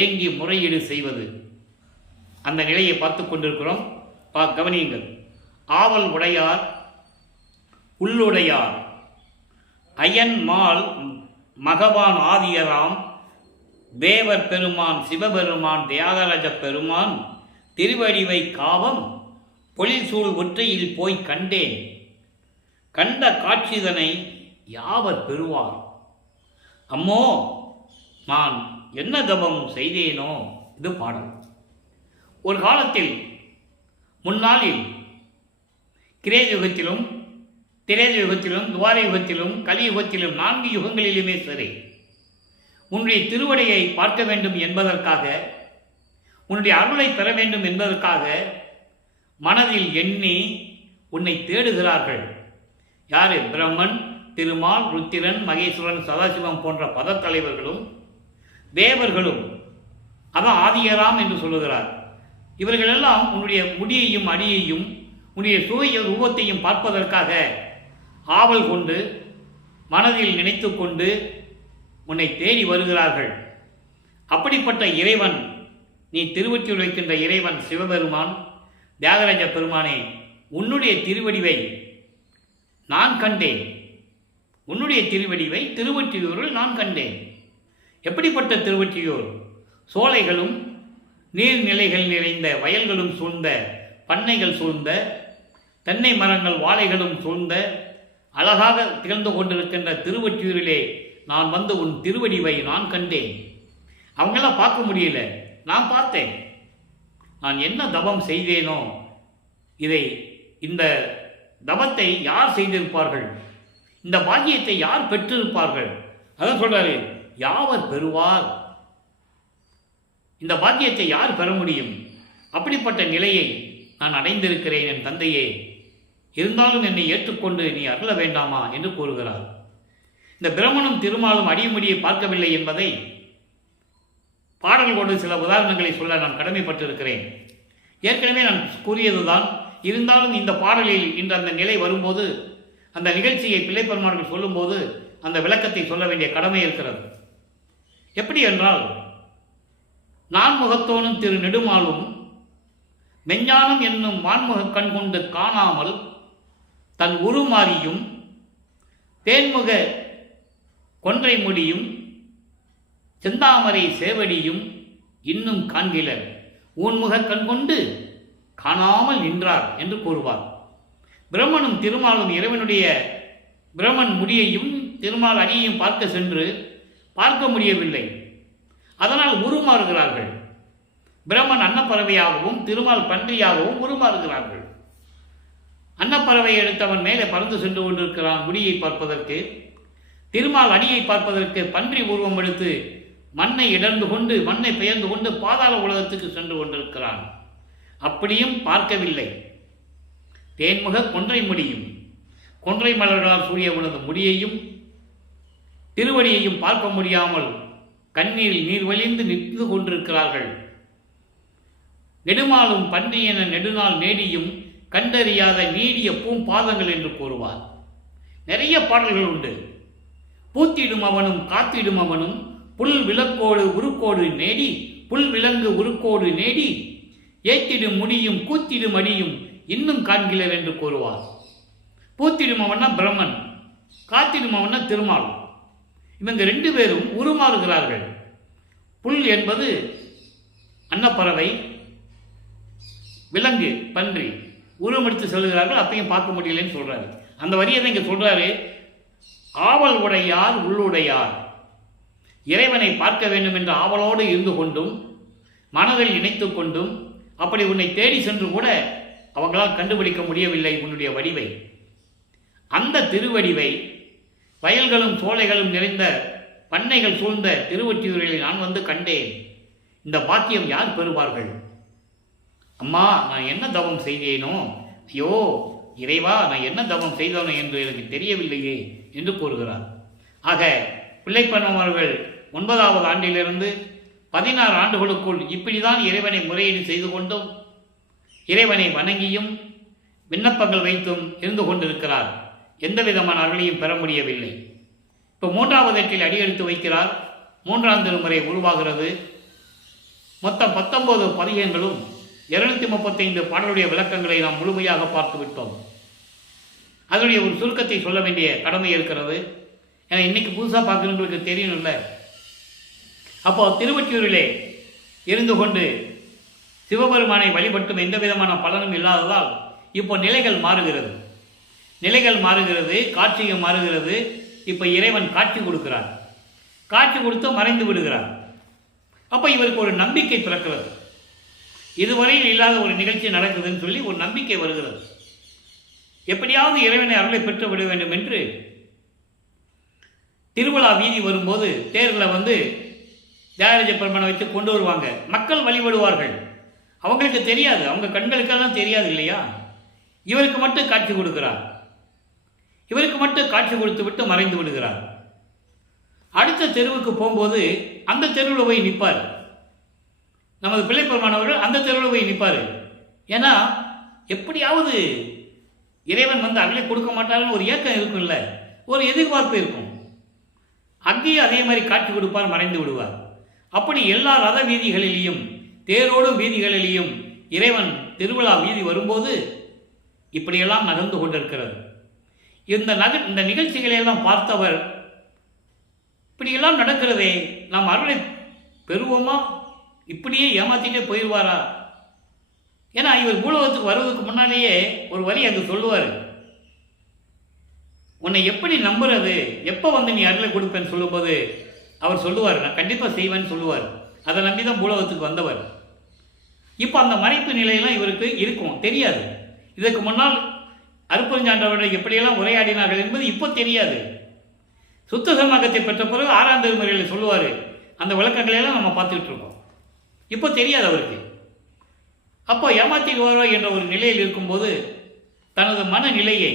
ஏங்கி முறையீடு செய்வது. அந்த நிலையை பார்த்து கொண்டிருக்கிறோம். கவனியுங்கள். ஆவல் உடையார் உள்ளுடையார் அயன் மால் மகவான் ஆதியராம் தேவர் பெருமான் சிவபெருமான் தியாகராஜ பெருமான் திருவடிவை காவம் பொழில்சூழ் ஒற்றையில் போய் கண்டேன். கண்ட காட்சிதனை யாவர் பெறுவார். அம்மோ நான் என்ன தபம் செய்தேனோ. இது பாடல். ஒரு காலத்தில் முன்னாளில் கிரேத திரேத யுகத்திலும் துவார யுகத்திலும் கலியுகத்திலும் 4 யுகங்களிலுமே சரி, உன்னுடைய திருவடியை பார்க்க வேண்டும் என்பதற்காக, உன்னுடைய அருளை பெற வேண்டும் என்பதற்காக மனதில் எண்ணி உன்னை தேடுகிறார்கள். யாரு? பிரம்மன், திருமால், ருத்திரன், மகேஸ்வரன், சதாசிவம் போன்ற பதத்தலைவர்களும் தேவர்களும். அதான் ஆதியராம் என்று சொல்லுகிறார். இவர்களெல்லாம் உன்னுடைய முடியையும் அடியையும் உன்னுடைய சுவைய ரூபத்தையும் பார்ப்பதற்காக ஆவல் கொண்டு மனதில் நினைத்து கொண்டு உன்னை தேடி வருகிறார்கள். அப்படிப்பட்ட இறைவன், நீ திருவொற்றியூர் வைக்கின்ற இறைவன் சிவபெருமான் தியாகராஜ பெருமானே, உன்னுடைய திருவடிவை நான் கண்டேன். உன்னுடைய திருவடிவை திருவொற்றியூரில் நான் கண்டேன். எப்படிப்பட்ட திருவொற்றியூர்? சோலைகளும் நீர்நிலைகள் நிறைந்த வயல்களும் சூழ்ந்த, பண்ணைகள் சூழ்ந்த, தென்னை மரங்கள் வாழைகளும் சூழ்ந்த அழகாக திகழ்ந்து கொண்டிருக்கின்ற திருவொற்றியூரிலே நான் வந்து உன் திருவடிவை நான் கண்டேன். அவங்களாம் பார்க்க முடியல, நான் பார்த்தேன். நான் என்ன தவம் செய்தேனோ, இந்த தவத்தை யார் செய்திருப்பார்கள், இந்த பாக்கியத்தை யார் பெற்றிருப்பார்கள்? அதான் சொல்றாரு, யாவர் பெறுவார். இந்த பாக்கியத்தை யார் பெற முடியும்? அப்படிப்பட்ட நிலையை நான் அடைந்திருக்கிறேன் என் தந்தையே, இருந்தாலும் என்னை ஏற்றுக்கொண்டு நீ அருள வேண்டாமா என்று கூறுகிறார். இந்த பிரம்மனும் திருமாலும் அடியுமுடியை பார்க்கவில்லை என்பதை பாடல்களோடு சில உதாரணங்களை சொல்ல நான் கடமைப்பட்டிருக்கிறேன். ஏற்கனவே நான் கூறியதுதான். இருந்தாலும் இந்த பாடலில் இன்று அந்த நிலை வரும்போது, அந்த நிகழ்ச்சியை பிள்ளைப்பெருமார்கள் சொல்லும்போது அந்த விளக்கத்தை சொல்ல வேண்டிய கடமை இருக்கிறது. எப்படி என்றால், நான்முகத்தோனும் திரு நெடுமாலும் மெஞ்ஞானம் என்னும் வான்முக கண் கொண்டு காணாமல் தன் உருமாறியும் தேன்முக கொன்றை முடியும் செந்தாமரை சேவடியும் இன்னும் காண்கிலர் ஊன்முக கண்கொண்டு காணாமல் நின்றார் என்று கூறுவார். பிரம்மனும் திருமாலும் இறைவனுடைய பிரம்மன் முடியையும் திருமால் அடியையும் பார்க்க சென்று பார்க்க முடியவில்லை. அதனால் உருமாறுகிறார்கள். பிரம்மன் அன்னப்பறவையாகவும் திருமால் பன்றியாகவும் உருமாறுகிறார்கள். அன்னப்பறவை எடுத்தவன் மேலே பறந்து சென்று கொண்டிருக்கிறான் முடியை பார்ப்பதற்கு. திருமால் அடியை பார்ப்பதற்கு பன்றி உருவம் எடுத்து மண்ணை இடர்ந்து கொண்டு மண்ணை பெயர்ந்து கொண்டு பாதாள உலகத்துக்கு சென்று கொண்டிருக்கிறான். அப்படியும் பார்க்கவில்லை. தேன்முக கொன்றை முடியும் கொன்றை மலர்களால் சூரிய உணர்ந்த முடியையும் திருவடியையும் பார்க்க முடியாமல் கண்ணீரில் நீர் வழிந்து நின்று கொண்டிருக்கிறார்கள். நெடுமாலும் பன்றி என நெடுநாள் நேடியும் கண்டறியாத நீடிய பூம்பாதங்கள் என்று கூறுவார். நிறைய பாடல்கள் உண்டு. பூத்திடும் அவனும் காத்திடும் அவனும் புல் விளக்கோடு உருக்கோடு நேடி புல் விலங்கு உருக்கோடு நேடி ஏத்திடும் முடியும் கூத்திடும் அடியும் இன்னும் காண்கிறர் என்று கூறுவார். பூத்திடும் அவனா பிரம்மன், காத்திடும் அவனா திருமால். இவங்க ரெண்டு பேரும் உருமாறுகிறார்கள். புல் என்பது அன்னப்பறவை, விலங்கு பன்றி உருவெடுத்து செல்கிறார்கள். அப்பையும் பார்க்க முடியலன்னு சொல்றாரு. அந்த வரியை தான் இங்க சொல்றாரு. ஆவல் உடையார் உள்ளுடையார், இறைவனை பார்க்க வேண்டும் என்ற ஆவலோடு இருந்து கொண்டும் மனதில் இணைத்து கொண்டும் அப்படி உன்னை தேடி சென்று கூட அவங்களால் கண்டுபிடிக்க முடியவில்லை உன்னுடைய வடிவை. அந்த திருவடிவை வயல்களும் சோலைகளும் நிறைந்த பண்ணைகள் சூழ்ந்த திருவொற்றியூரில் நான் வந்து கண்டேன். இந்த பாக்கியம் யார் பெறுவார்கள்? அம்மா, நான் என்ன தவம் செய்தேனோ, ஐயோ இறைவா, நான் என்ன தவம் செய்தோனோ என்று எனக்கு தெரியவில்லையே என்று கூறுகிறார். ஆக பிள்ளைப்பன் அவர்கள் 9வது ஆண்டிலிருந்து 16 ஆண்டுகளுக்குள் இப்படிதான் இறைவனை முறையீடு செய்து கொண்டும் இறைவனை வணங்கியும் விண்ணப்பங்கள் வைத்தும் இருந்து கொண்டிருக்கிறார். எந்த விதமான அருளையும் பெற முடியவில்லை. இப்போ 3வது எட்டில் அடியெடுத்து வைக்கிறார். 3ஆம் திருமுறை உருவாகிறது. மொத்தம் 19 பதிகங்களும் 235 பாடலுடைய விளக்கங்களை நாம் முழுமையாக பார்த்து விட்டோம். அதனுடைய ஒரு சுருக்கத்தை சொல்ல வேண்டிய கடமை இருக்கிறது. ஏன்னா இன்னைக்கு புதுசாக பார்க்குறவங்களுக்கு தெரியணும்ல. அப்போ திருவொற்றியூரிலே இருந்து கொண்டு சிவபெருமானை வழிபட்டும் எந்த விதமான பலனும் இல்லாததால் இப்போ நிலைகள் மாறுகிறது. காட்சியும் மாறுகிறது. இப்போ இறைவன் காட்சி கொடுக்கிறார். காட்சி கொடுத்து மறைந்து விடுகிறார். அப்போ இவருக்கு ஒரு நம்பிக்கை பிறக்கிறது. இதுவரையில் இல்லாத ஒரு நிகழ்ச்சி நடக்குதுன்னு சொல்லி ஒரு நம்பிக்கை வருகிறது. எப்படியாவது இறைவனை அருளை பெற்று விட வேண்டும் என்று திருவிழா வீதி வரும்போது தேரில் வந்து தியாகராஜ பெருமானை வைத்து கொண்டு வருவாங்க. மக்கள் வழிபடுவார்கள். அவங்களுக்கு தெரியாது, அவங்க கண்களுக்கெல்லாம் தெரியாது இல்லையா. இவருக்கு மட்டும் காட்சி கொடுக்கிறார். இவருக்கு மட்டும் காட்சி கொடுத்து விட்டு மறைந்து விடுகிறார். அடுத்த தெருவுக்கு போகும்போது அந்த தெருவில் போய் நிற்பார். நமது பிள்ளைப்பெருமானவர்கள் அந்த தெருவில் போய் நிற்பார். ஏன்னா எப்படியாவது இறைவன் வந்து அருளை கொடுக்க மாட்டாருன்னு ஒரு ஏக்கம் இருக்கும்ல, ஒரு எதிர்பார்ப்பு இருக்கும். அங்கேயும் அதே மாதிரி காட்சி கொடுப்பார், மறைந்து விடுவார். அப்படி எல்லா ரத வீதிகளிலேயும் தேரோடும் வீதிகளிலேயும் இறைவன் திருவிழா வீதி வரும்போது இப்படியெல்லாம் நகர்ந்து கொண்டிருக்கிறது. இந்த நிகழ்ச்சிகளையெல்லாம் பார்த்தவர் இப்படியெல்லாம் நடக்கிறதே, நாம் அருளை பெறுவோமா, இப்படியே ஏமாத்திட்டே போயிடுவாரா? ஏன்னா இவர் பூலோகத்துக்கு வருவதற்கு முன்னாலேயே ஒரு வரி அங்கு சொல்லுவார். உன்னை எப்படி நம்புறது, எப்போ வந்து நீ அருளை கொடுப்பேன்னு சொல்லும்போது அவர் சொல்லுவார், நான் கண்டிப்பாக செய்வேன்னு சொல்லுவார். அதை நம்பி தான் பூலோகத்துக்கு வந்தவர். இப்போ அந்த மறைப்பு நிலையெல்லாம் இவருக்கு இருக்கும், தெரியாது. இதற்கு முன்னால் அருப்பஞ்சாண்டவர்கள் எப்படியெல்லாம் உரையாடினார்கள் என்பது இப்போ தெரியாது. சுத்த சன்மார்க்கத்தை பெற்ற பிறகு 6ஆம் திருமுறையில் சொல்லுவார். அந்த விளக்கங்களையெல்லாம் நம்ம பார்த்துக்கிட்டு இருக்கோம். இப்போ தெரியாது அவருக்கு. அப்போ ஏமாத்திடுவாரோ என்ற ஒரு நிலையில் இருக்கும்போது தனது மனநிலையை,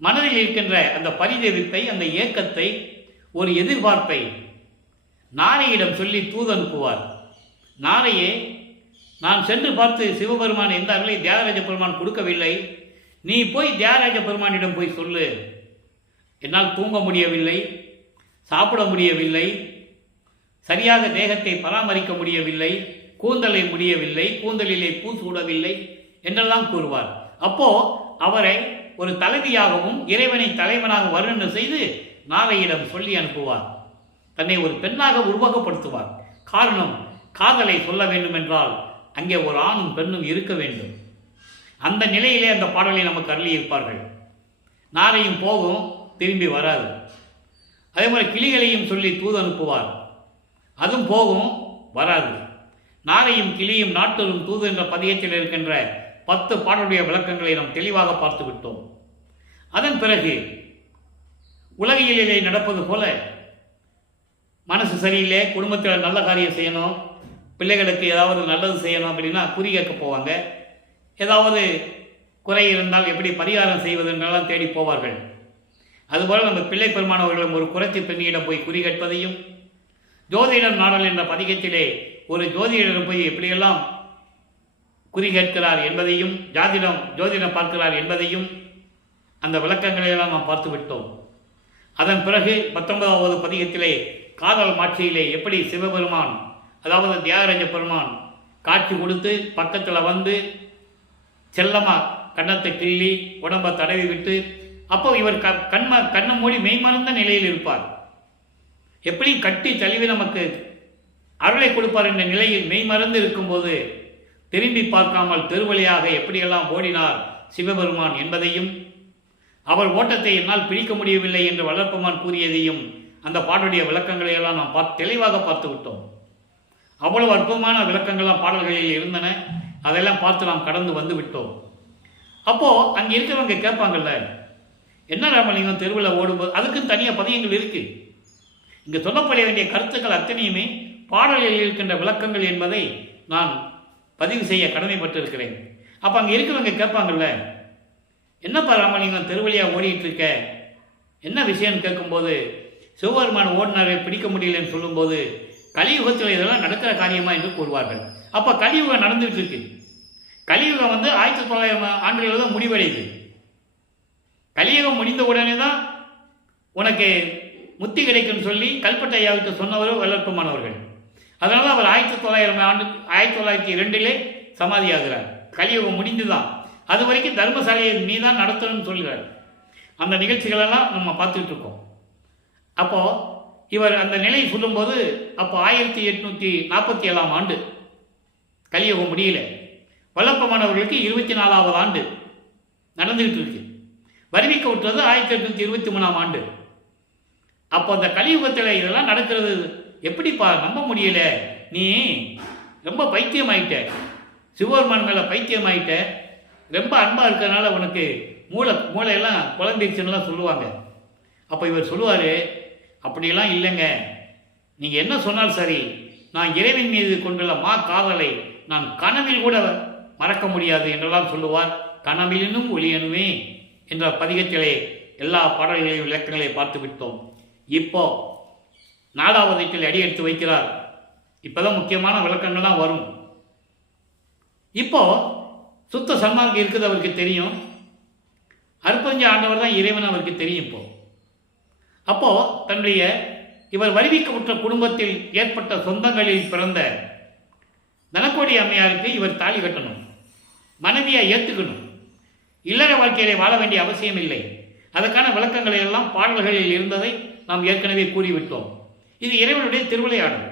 மனதில் இருக்கின்ற அந்த பரிதவிப்பை, அந்த ஏக்கத்தை, ஒரு எதிர்பார்ப்பை நாரையிடம் சொல்லி தூது அனுப்புவார். நாரையே, நான் சென்று பார்த்து சிவபெருமான் எந்த அருளை தியாகராஜ பெருமான் கொடுக்கவில்லை, நீ போய் தியாகராஜ பெருமானிடம் போய் சொல்லு. என்னால் தூங்க முடியவில்லை, சாப்பிட முடியவில்லை, சரியாக தேகத்தை பராமரிக்க முடியவில்லை, கூந்தலை முடியவில்லை, கூந்தலிலே பூ சூடவில்லை என்றெல்லாம் கூறுவார். அப்போ அவரை ஒரு தலைவியாகவும் இறைவனை தலைவனாக வர்ணனை செய்து நாரையிடம் சொல்லி அனுப்புவார். தன்னை ஒரு பெண்ணாக உருவகப்படுத்துவார். காரணம், காதலை சொல்ல வேண்டும் என்றால் அங்கே ஒரு ஆணும் பெண்ணும் இருக்க வேண்டும். அந்த நிலையிலே அந்த பாடலை நமக்கு அருளியிருப்பார்கள். நாரையும் போகும், திரும்பி வராது. அதே மாதிரி கிளிகளையும் சொல்லி தூது அனுப்புவார், அதுவும் போகும், வராது. நாரையும் கிளியும் நாட்டரும் தூது என்ற பதியத்தில் இருக்கின்ற 10 பாடலுடைய விளக்கங்களை நாம் தெளிவாக பார்த்து விட்டோம். அதன் பிறகு உலகியலிலே நடப்பது போல மனசு சரியில்லை, குடும்பத்தில் நல்ல காரியம் செய்யணும், பிள்ளைகளுக்கு ஏதாவது நல்லது செய்யணும் அப்படின்னா குறி கேட்க போவாங்க. ஏதாவது குறை இருந்தால் எப்படி பரிகாரம் செய்வது என்றெல்லாம் தேடி போவார்கள். அதுபோல் நம்ம பிள்ளை பெருமானவர்களும் ஒரு குறைச்சி பெண்ணியிடம் போய் குறி கேட்பதையும், ஜோதிடம் நாடல் என்ற பதிகத்திலே ஒரு ஜோதிடரிடம் போய் எப்படியெல்லாம் குறி கேட்கிறார் என்பதையும், ஜோதிடம் பார்க்கிறார் என்பதையும் அந்த விளக்கங்களையெல்லாம் நாம் பார்த்து விட்டோம். அதன் பிறகு 19வது பதிகத்திலே காதல் மாட்சியிலே எப்படி சிவபெருமான், அதாவது தியாகராஜ பெருமான் காட்சி கொடுத்து பக்கத்தில் வந்து செல்லமாக கன்னத்தை கிள்ளி உடம்பை தடவி விட்டு, அப்போ இவர் கண்ணை மூடி மெய்மறந்த நிலையில் இருப்பார். எப்படி கட்டி தழுவி நமக்கு அருளை கொடுப்பார் என்ற நிலையில் மெய்மறந்து இருக்கும்போது திரும்பி பார்க்காமல் தெருவழியாக எப்படியெல்லாம் ஓடினார் சிவபெருமான் என்பதையும், அவர் ஓட்டத்தை என்னால் பிடிக்க முடியவில்லை என்று வளர்ப்பமான் கூறியதையும் அந்த பாடலுடைய விளக்கங்களை எல்லாம் நாம் தெளிவாக பார்த்து விட்டோம். அவ்வளவு அற்புதமான விளக்கங்கள்லாம் பாடல்களில் இருந்தன. அதெல்லாம் பார்த்து நாம் கடந்து வந்து விட்டோம். அப்போது அங்கே இருக்கிறவங்க கேட்பாங்கல்ல, என்ன ராமலிங்கம் தெருவில் ஓடும்போது, அதுக்குன்னு தனியாக பதியங்கள் இருக்குது. இங்கே சொல்லப்பட வேண்டிய கருத்துக்கள் அத்தனையுமே பாடலில் இருக்கின்ற விளக்கங்கள் என்பதை நான் பதிவு செய்ய கடமைப்பட்டிருக்கிறேன். அப்போ அங்கே இருக்கிறவங்க கேட்பாங்கல்ல, என்னப்பா ராமலிங்கம் தெருவழியாக ஓடிட்டு இருக்க, என்ன விஷயம்னு கேட்கும்போது, சிவபெருமான் ஓடினாரை பிடிக்க முடியலன்னு சொல்லும்போது, கலியுகத்தில் இதெல்லாம் நடக்கிற காரியமா என்று கூறுவார்கள். அப்போ கலியுகம் நடந்துகிட்டு இருக்கு. கலியுகம் 1900 ஆண்டுகளில் தான் முடிவடையுது. கலியுகம் முடிந்த உடனே தான் உனக்கு முத்தி கிடைக்கும்னு சொல்லி கல்பட்டையாவுக்கு சொன்னவர் வல்லற்பமானவர்கள். அதனால அவர் 1902 சமாதியாகிறார். கலியுகம் முடிந்துதான். அது வரைக்கும் தர்மசாலையை நீ தான் நடத்தணும்னு சொல்கிறார். அந்த நிகழ்ச்சிகளெல்லாம் நம்ம பார்த்துக்கிட்டு இருக்கோம். அப்போது இவர் அந்த நிலையை சொல்லும்போது, அப்போ 1847 ஆண்டு கலியுகம் முடியல. வல்லப்பமானவர்களுக்கு 24வது ஆண்டு நடந்துகிட்டு இருக்கு. வருவிக்க விட்டுறது 1823 ஆண்டு. அப்போ அந்த கலியுகத்தில் இதெல்லாம் நடக்கிறது எப்படிப்பா நம்ப முடியல, நீ ரொம்ப பைத்தியமாயிட்ட, சிவபெருமான் மேலே பைத்தியமாயிட்ட, ரொம்ப அன்பாக இருக்கிறதுனால உனக்கு மூளையெல்லாம் குழம்பிடுச்சுன்னெலாம் சொல்லுவாங்க. அப்போ இவர் சொல்லுவார், அப்படியெல்லாம் இல்லைங்க, நீங்கள் என்ன சொன்னாலும் சரி, நான் இறைவன் மீது கொண்டுள்ள காதலை நான் கனவில் கூட மறக்க முடியாது என்றெல்லாம் சொல்லுவார். கனவிலும் ஒளியனுமே என்ற பதிகத்திலே எல்லா பாடல்களையும் விளக்கங்களை பார்த்து விட்டோம். இப்போ 4வது அடி எடுத்து வைக்கிறார். இப்போதான் முக்கியமான விளக்கங்கள்லாம் வரும். இப்போ சுத்த சன்மார்க்கம் இருக்குது அவருக்கு தெரியும். அற்பஞ்ச ஆண்டவர் தான் இறைவன் அவருக்கு தெரியும். அப்போ தன்னுடைய இவர் வருவிக்கப்பட்ட குடும்பத்தில் ஏற்பட்ட சொந்தங்களில் பிறந்த தனக்கோடி அம்மையாருக்கு இவர் தாலி கட்டணும், மனைவியை ஏற்றுக்கணும், இல்லற வாழ்க்கையிலே வாழ வேண்டிய அவசியம் இல்லை. அதற்கான விளக்கங்களை எல்லாம் பாடல்களில் இருந்ததை நாம் ஏற்கனவே கூறிவிட்டோம். இது இறைவனுடைய திருவிளையாடல்.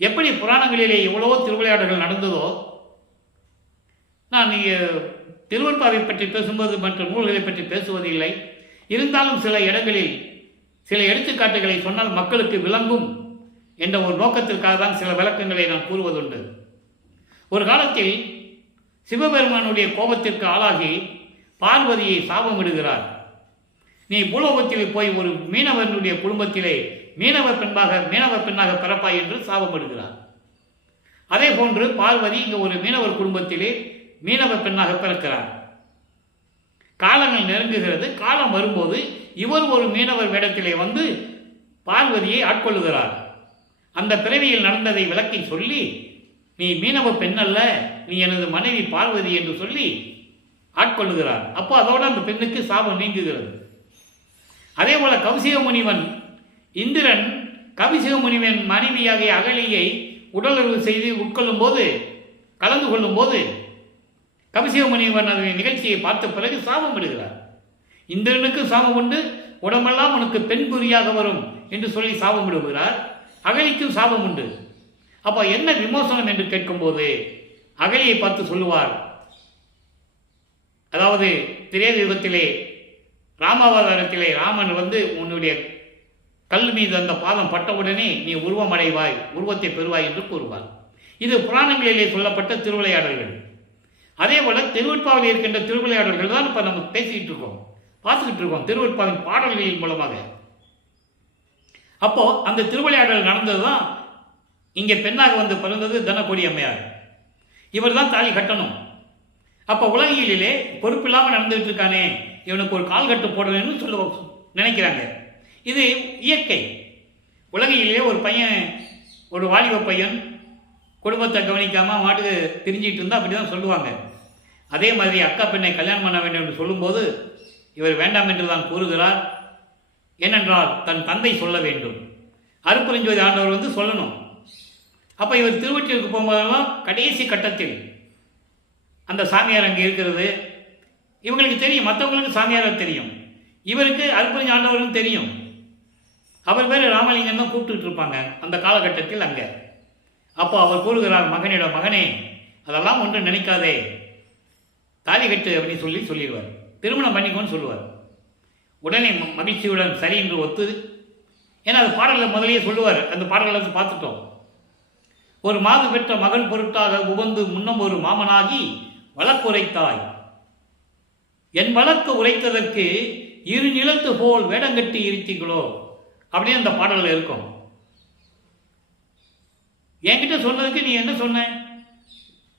எப்படி புராணங்களிலே எவ்வளவோ திருவிளையாடல்கள் நடந்ததோ, நான் திருவருட்பாவை பற்றி பேசும்போது மற்ற நூல்களை பற்றி பேசுவதில்லை. இருந்தாலும் சில இடங்களில் சில எடுத்துக்காட்டுகளை சொன்னால் மக்களுக்கு விளங்கும் என்ற ஒரு நோக்கத்திற்காக தான் சில விளக்கங்களை நான் கூறுவதுண்டு. ஒரு காலத்தில் சிவபெருமானுடைய கோபத்திற்கு ஆளாகி பார்வதியை சாபமிடுகிறார். நீ பூலோகத்தில் போய் ஒரு மீனவனுடைய குடும்பத்திலே மீனவ பெண்ணாக பிறப்பாய் என்று சாபமிடுகிறார். அதே போன்று பார்வதி இங்கே ஒரு மீனவர் குடும்பத்திலே மீனவ பெண்ணாக பிறக்கிறார். காலங்கள் நெருங்குகிறது. காலம் வரும்போது இவர் ஒரு மீனவர் வேடத்திலே வந்து பார்வதியை ஆட்கொள்ளுகிறார். அந்த பிறவியில் நடந்ததை விளக்கி சொல்லி, நீ மீனவ பெண் அல்ல, நீ எனது மனைவி பார்வதி என்று சொல்லி ஆட்கொள்ளுகிறார். அப்போ அதோடு அந்த பெண்ணுக்கு சாபம் நீங்குகிறது. அதே போல கௌசிக முனிவன் இந்திரன் கவிசிக முனிவன் மனைவியாகிய அகலியை உடலுறவு செய்து கலந்து கொள்ளும் போது கபிசிவ முனிவன் அந்த நிகழ்ச்சியை பார்த்த பிறகு சாபம் விடுகிறார். இந்திரனுக்கு சாபம் உண்டு, உடம்பெல்லாம் உனக்கு பெண் குறியாக வரும் என்று சொல்லி சாபம் விடுகிறார். அகலிக்கும் சாபம் உண்டு. அப்போ என்ன விமோசனம் என்று கேட்கும்போது அகலியை பார்த்து சொல்லுவார், அதாவது திரேத யுகத்திலே ராமாவதாரத்திலே ராமன் உன்னுடைய கல் மீது அந்த பாதம் பட்டவுடனே நீ உருவம் அடைவாய், உருவத்தை பெறுவாய் என்று கூறுவார். இது புராணங்களிலே சொல்லப்பட்ட திருவிளையாடல்கள். அதே போல திருவெட்பாவில் இருக்கின்ற திருவிளையாடல்கள் தான் இப்போ நம்ம பேசிக்கிட்டு இருக்கோம், பார்த்துக்கிட்டு இருக்கோம் திருவெட்பாவின் பாடல்களின் மூலமாக. அப்போ அந்த திருவிளையாடல் நடந்தது தான் இங்கே பெண்ணாக பிறந்தது தனகோடி அம்மையார். இவர் தான் தாலி கட்டணும். அப்போ உலகியலிலே பொறுப்பில்லாமல் நடந்துகிட்டு இருக்கானே, இவனுக்கு ஒரு கால் கட்டு போடணும்னு சொல்ல நினைக்கிறாங்க. இது இயற்கை. உலகிலே ஒரு பையன், ஒரு வாலிப பையன் குடும்பத்தை கவனிக்காமல் மாட்டுக்கு திரிஞ்சிட்டு இருந்தால் அப்படி தான் சொல்லுவாங்க. அதே மாதிரி அக்கா பெண்ணை கல்யாணம் பண்ண வேண்டும் என்று சொல்லும்போது இவர் வேண்டாம் என்று தான் கூறுகிறார். ஏனென்றால் தன் தந்தை சொல்ல வேண்டும், அருட்பெருஞ்சோதி ஆண்டவர் சொல்லணும். அப்போ இவர் திருவொற்றியூருக்கு போகும்போதெல்லாம் கடைசி கட்டத்தில் அந்த சாமியார் அங்கே இருக்கிறது இவங்களுக்கு தெரியும், மற்றவங்களுக்கு சாமியார் தெரியும், இவருக்கு அருட்பெருஞ்சோதி ஆண்டவரும் தெரியும். அவர் பேர் ராமலிங்கம் தான் கூப்பிட்டுட்டு இருப்பாங்க அந்த காலகட்டத்தில் அங்கே. அப்போ அவர் கூறுகிறார் மகனிடம், மகனே அதெல்லாம் ஒன்றும் நினைக்காதே, தாலி கட்டு அப்படின்னு சொல்லிடுவார், திருமணம் பண்ணிக்கோன்னு சொல்லுவார். உடனே மகிழ்ச்சியுடன் சரி என்று ஒத்துது. ஏன்னா அது பாடலில் முதலேயே சொல்லுவார், அந்த பாடலை பார்த்துட்டோம். ஒரு மாது பெற்ற மகன் பொருட்டாக உகந்து முன்னம் ஒரு மாமனாகி வழக்கு உரைத்தாய், என் வழக்கு உரைத்ததற்கு இரு நிலத்து போல் வேடங்கட்டி இருத்தீங்களோ அப்படின்னு அந்த பாடலில் இருக்கும். என்கிட்ட சொன்னதுக்கு நீ என்ன சொன்ன,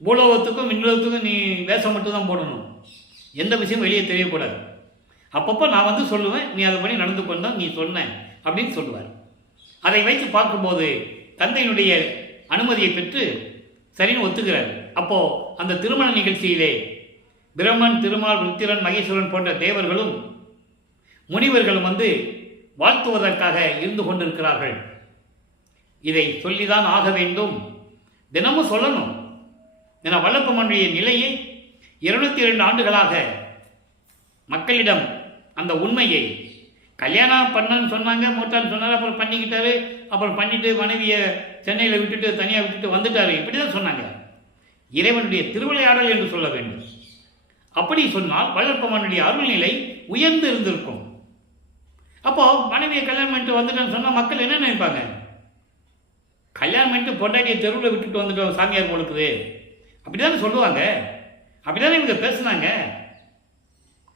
பூலோகத்துக்கும் விண்ணுலகத்துக்கும் நீ வேஷம் மட்டும் தான் போடணும், எந்த விஷயமும் வெளியே தெரியக்கூடாது. அப்பப்போ நான் சொல்லுவேன், நீ அதை பண்ணி நடந்து கொண்டா நீ சொன்ன அப்படின்னு சொல்லுவார். அதை வைத்து பார்க்கும்போது தந்தையினுடைய அனுமதியை பெற்று சரின்னு ஒத்துக்கிறார். அப்போது அந்த திருமண நிகழ்ச்சியிலே பிரம்மன், திருமால், ருத்திரன், மகேஸ்வரன் போன்ற தேவர்களும் முனிவர்களும் வாழ்த்துவதற்காக இருந்து கொண்டிருக்கிறார்கள். இதை சொல்லிதான் ஆக வேண்டும், தினமும் சொல்லணும். என வல்லப்பமனுடைய நிலையை 202 ஆண்டுகளாக மக்களிடம் அந்த உண்மையை, கல்யாணம் பண்ணன்னு சொன்னாங்க, மூட்டான்னு சொன்னார், அப்புறம் பண்ணிக்கிட்டாரு, அப்புறம் பண்ணிட்டு மனைவியை சென்னையில் விட்டுட்டு தனியாக விட்டுட்டு வந்துட்டாரு, இப்படி தான் சொன்னாங்க. இறைவனுடைய திருவிளையாடல் என்று சொல்ல வேண்டும். அப்படி சொன்னால் வல்லப்பமனுடைய அருள்நிலை உயர்ந்து இருந்திருக்கும். அப்போ மனைவியை கல்யாணம் பண்ணிட்டு வந்துட்டேன்னு சொன்னால் மக்கள் என்ன நினைப்பாங்க, கல்யாணம் பண்ணிட்டு பொண்டாட்டியை தெருவில் விட்டுட்டு வந்துட்டோம் சாமியார் போலுக்குது, அப்படிதானே சொல்லுவாங்க, அப்படிதானே இவங்க பேசுனாங்க.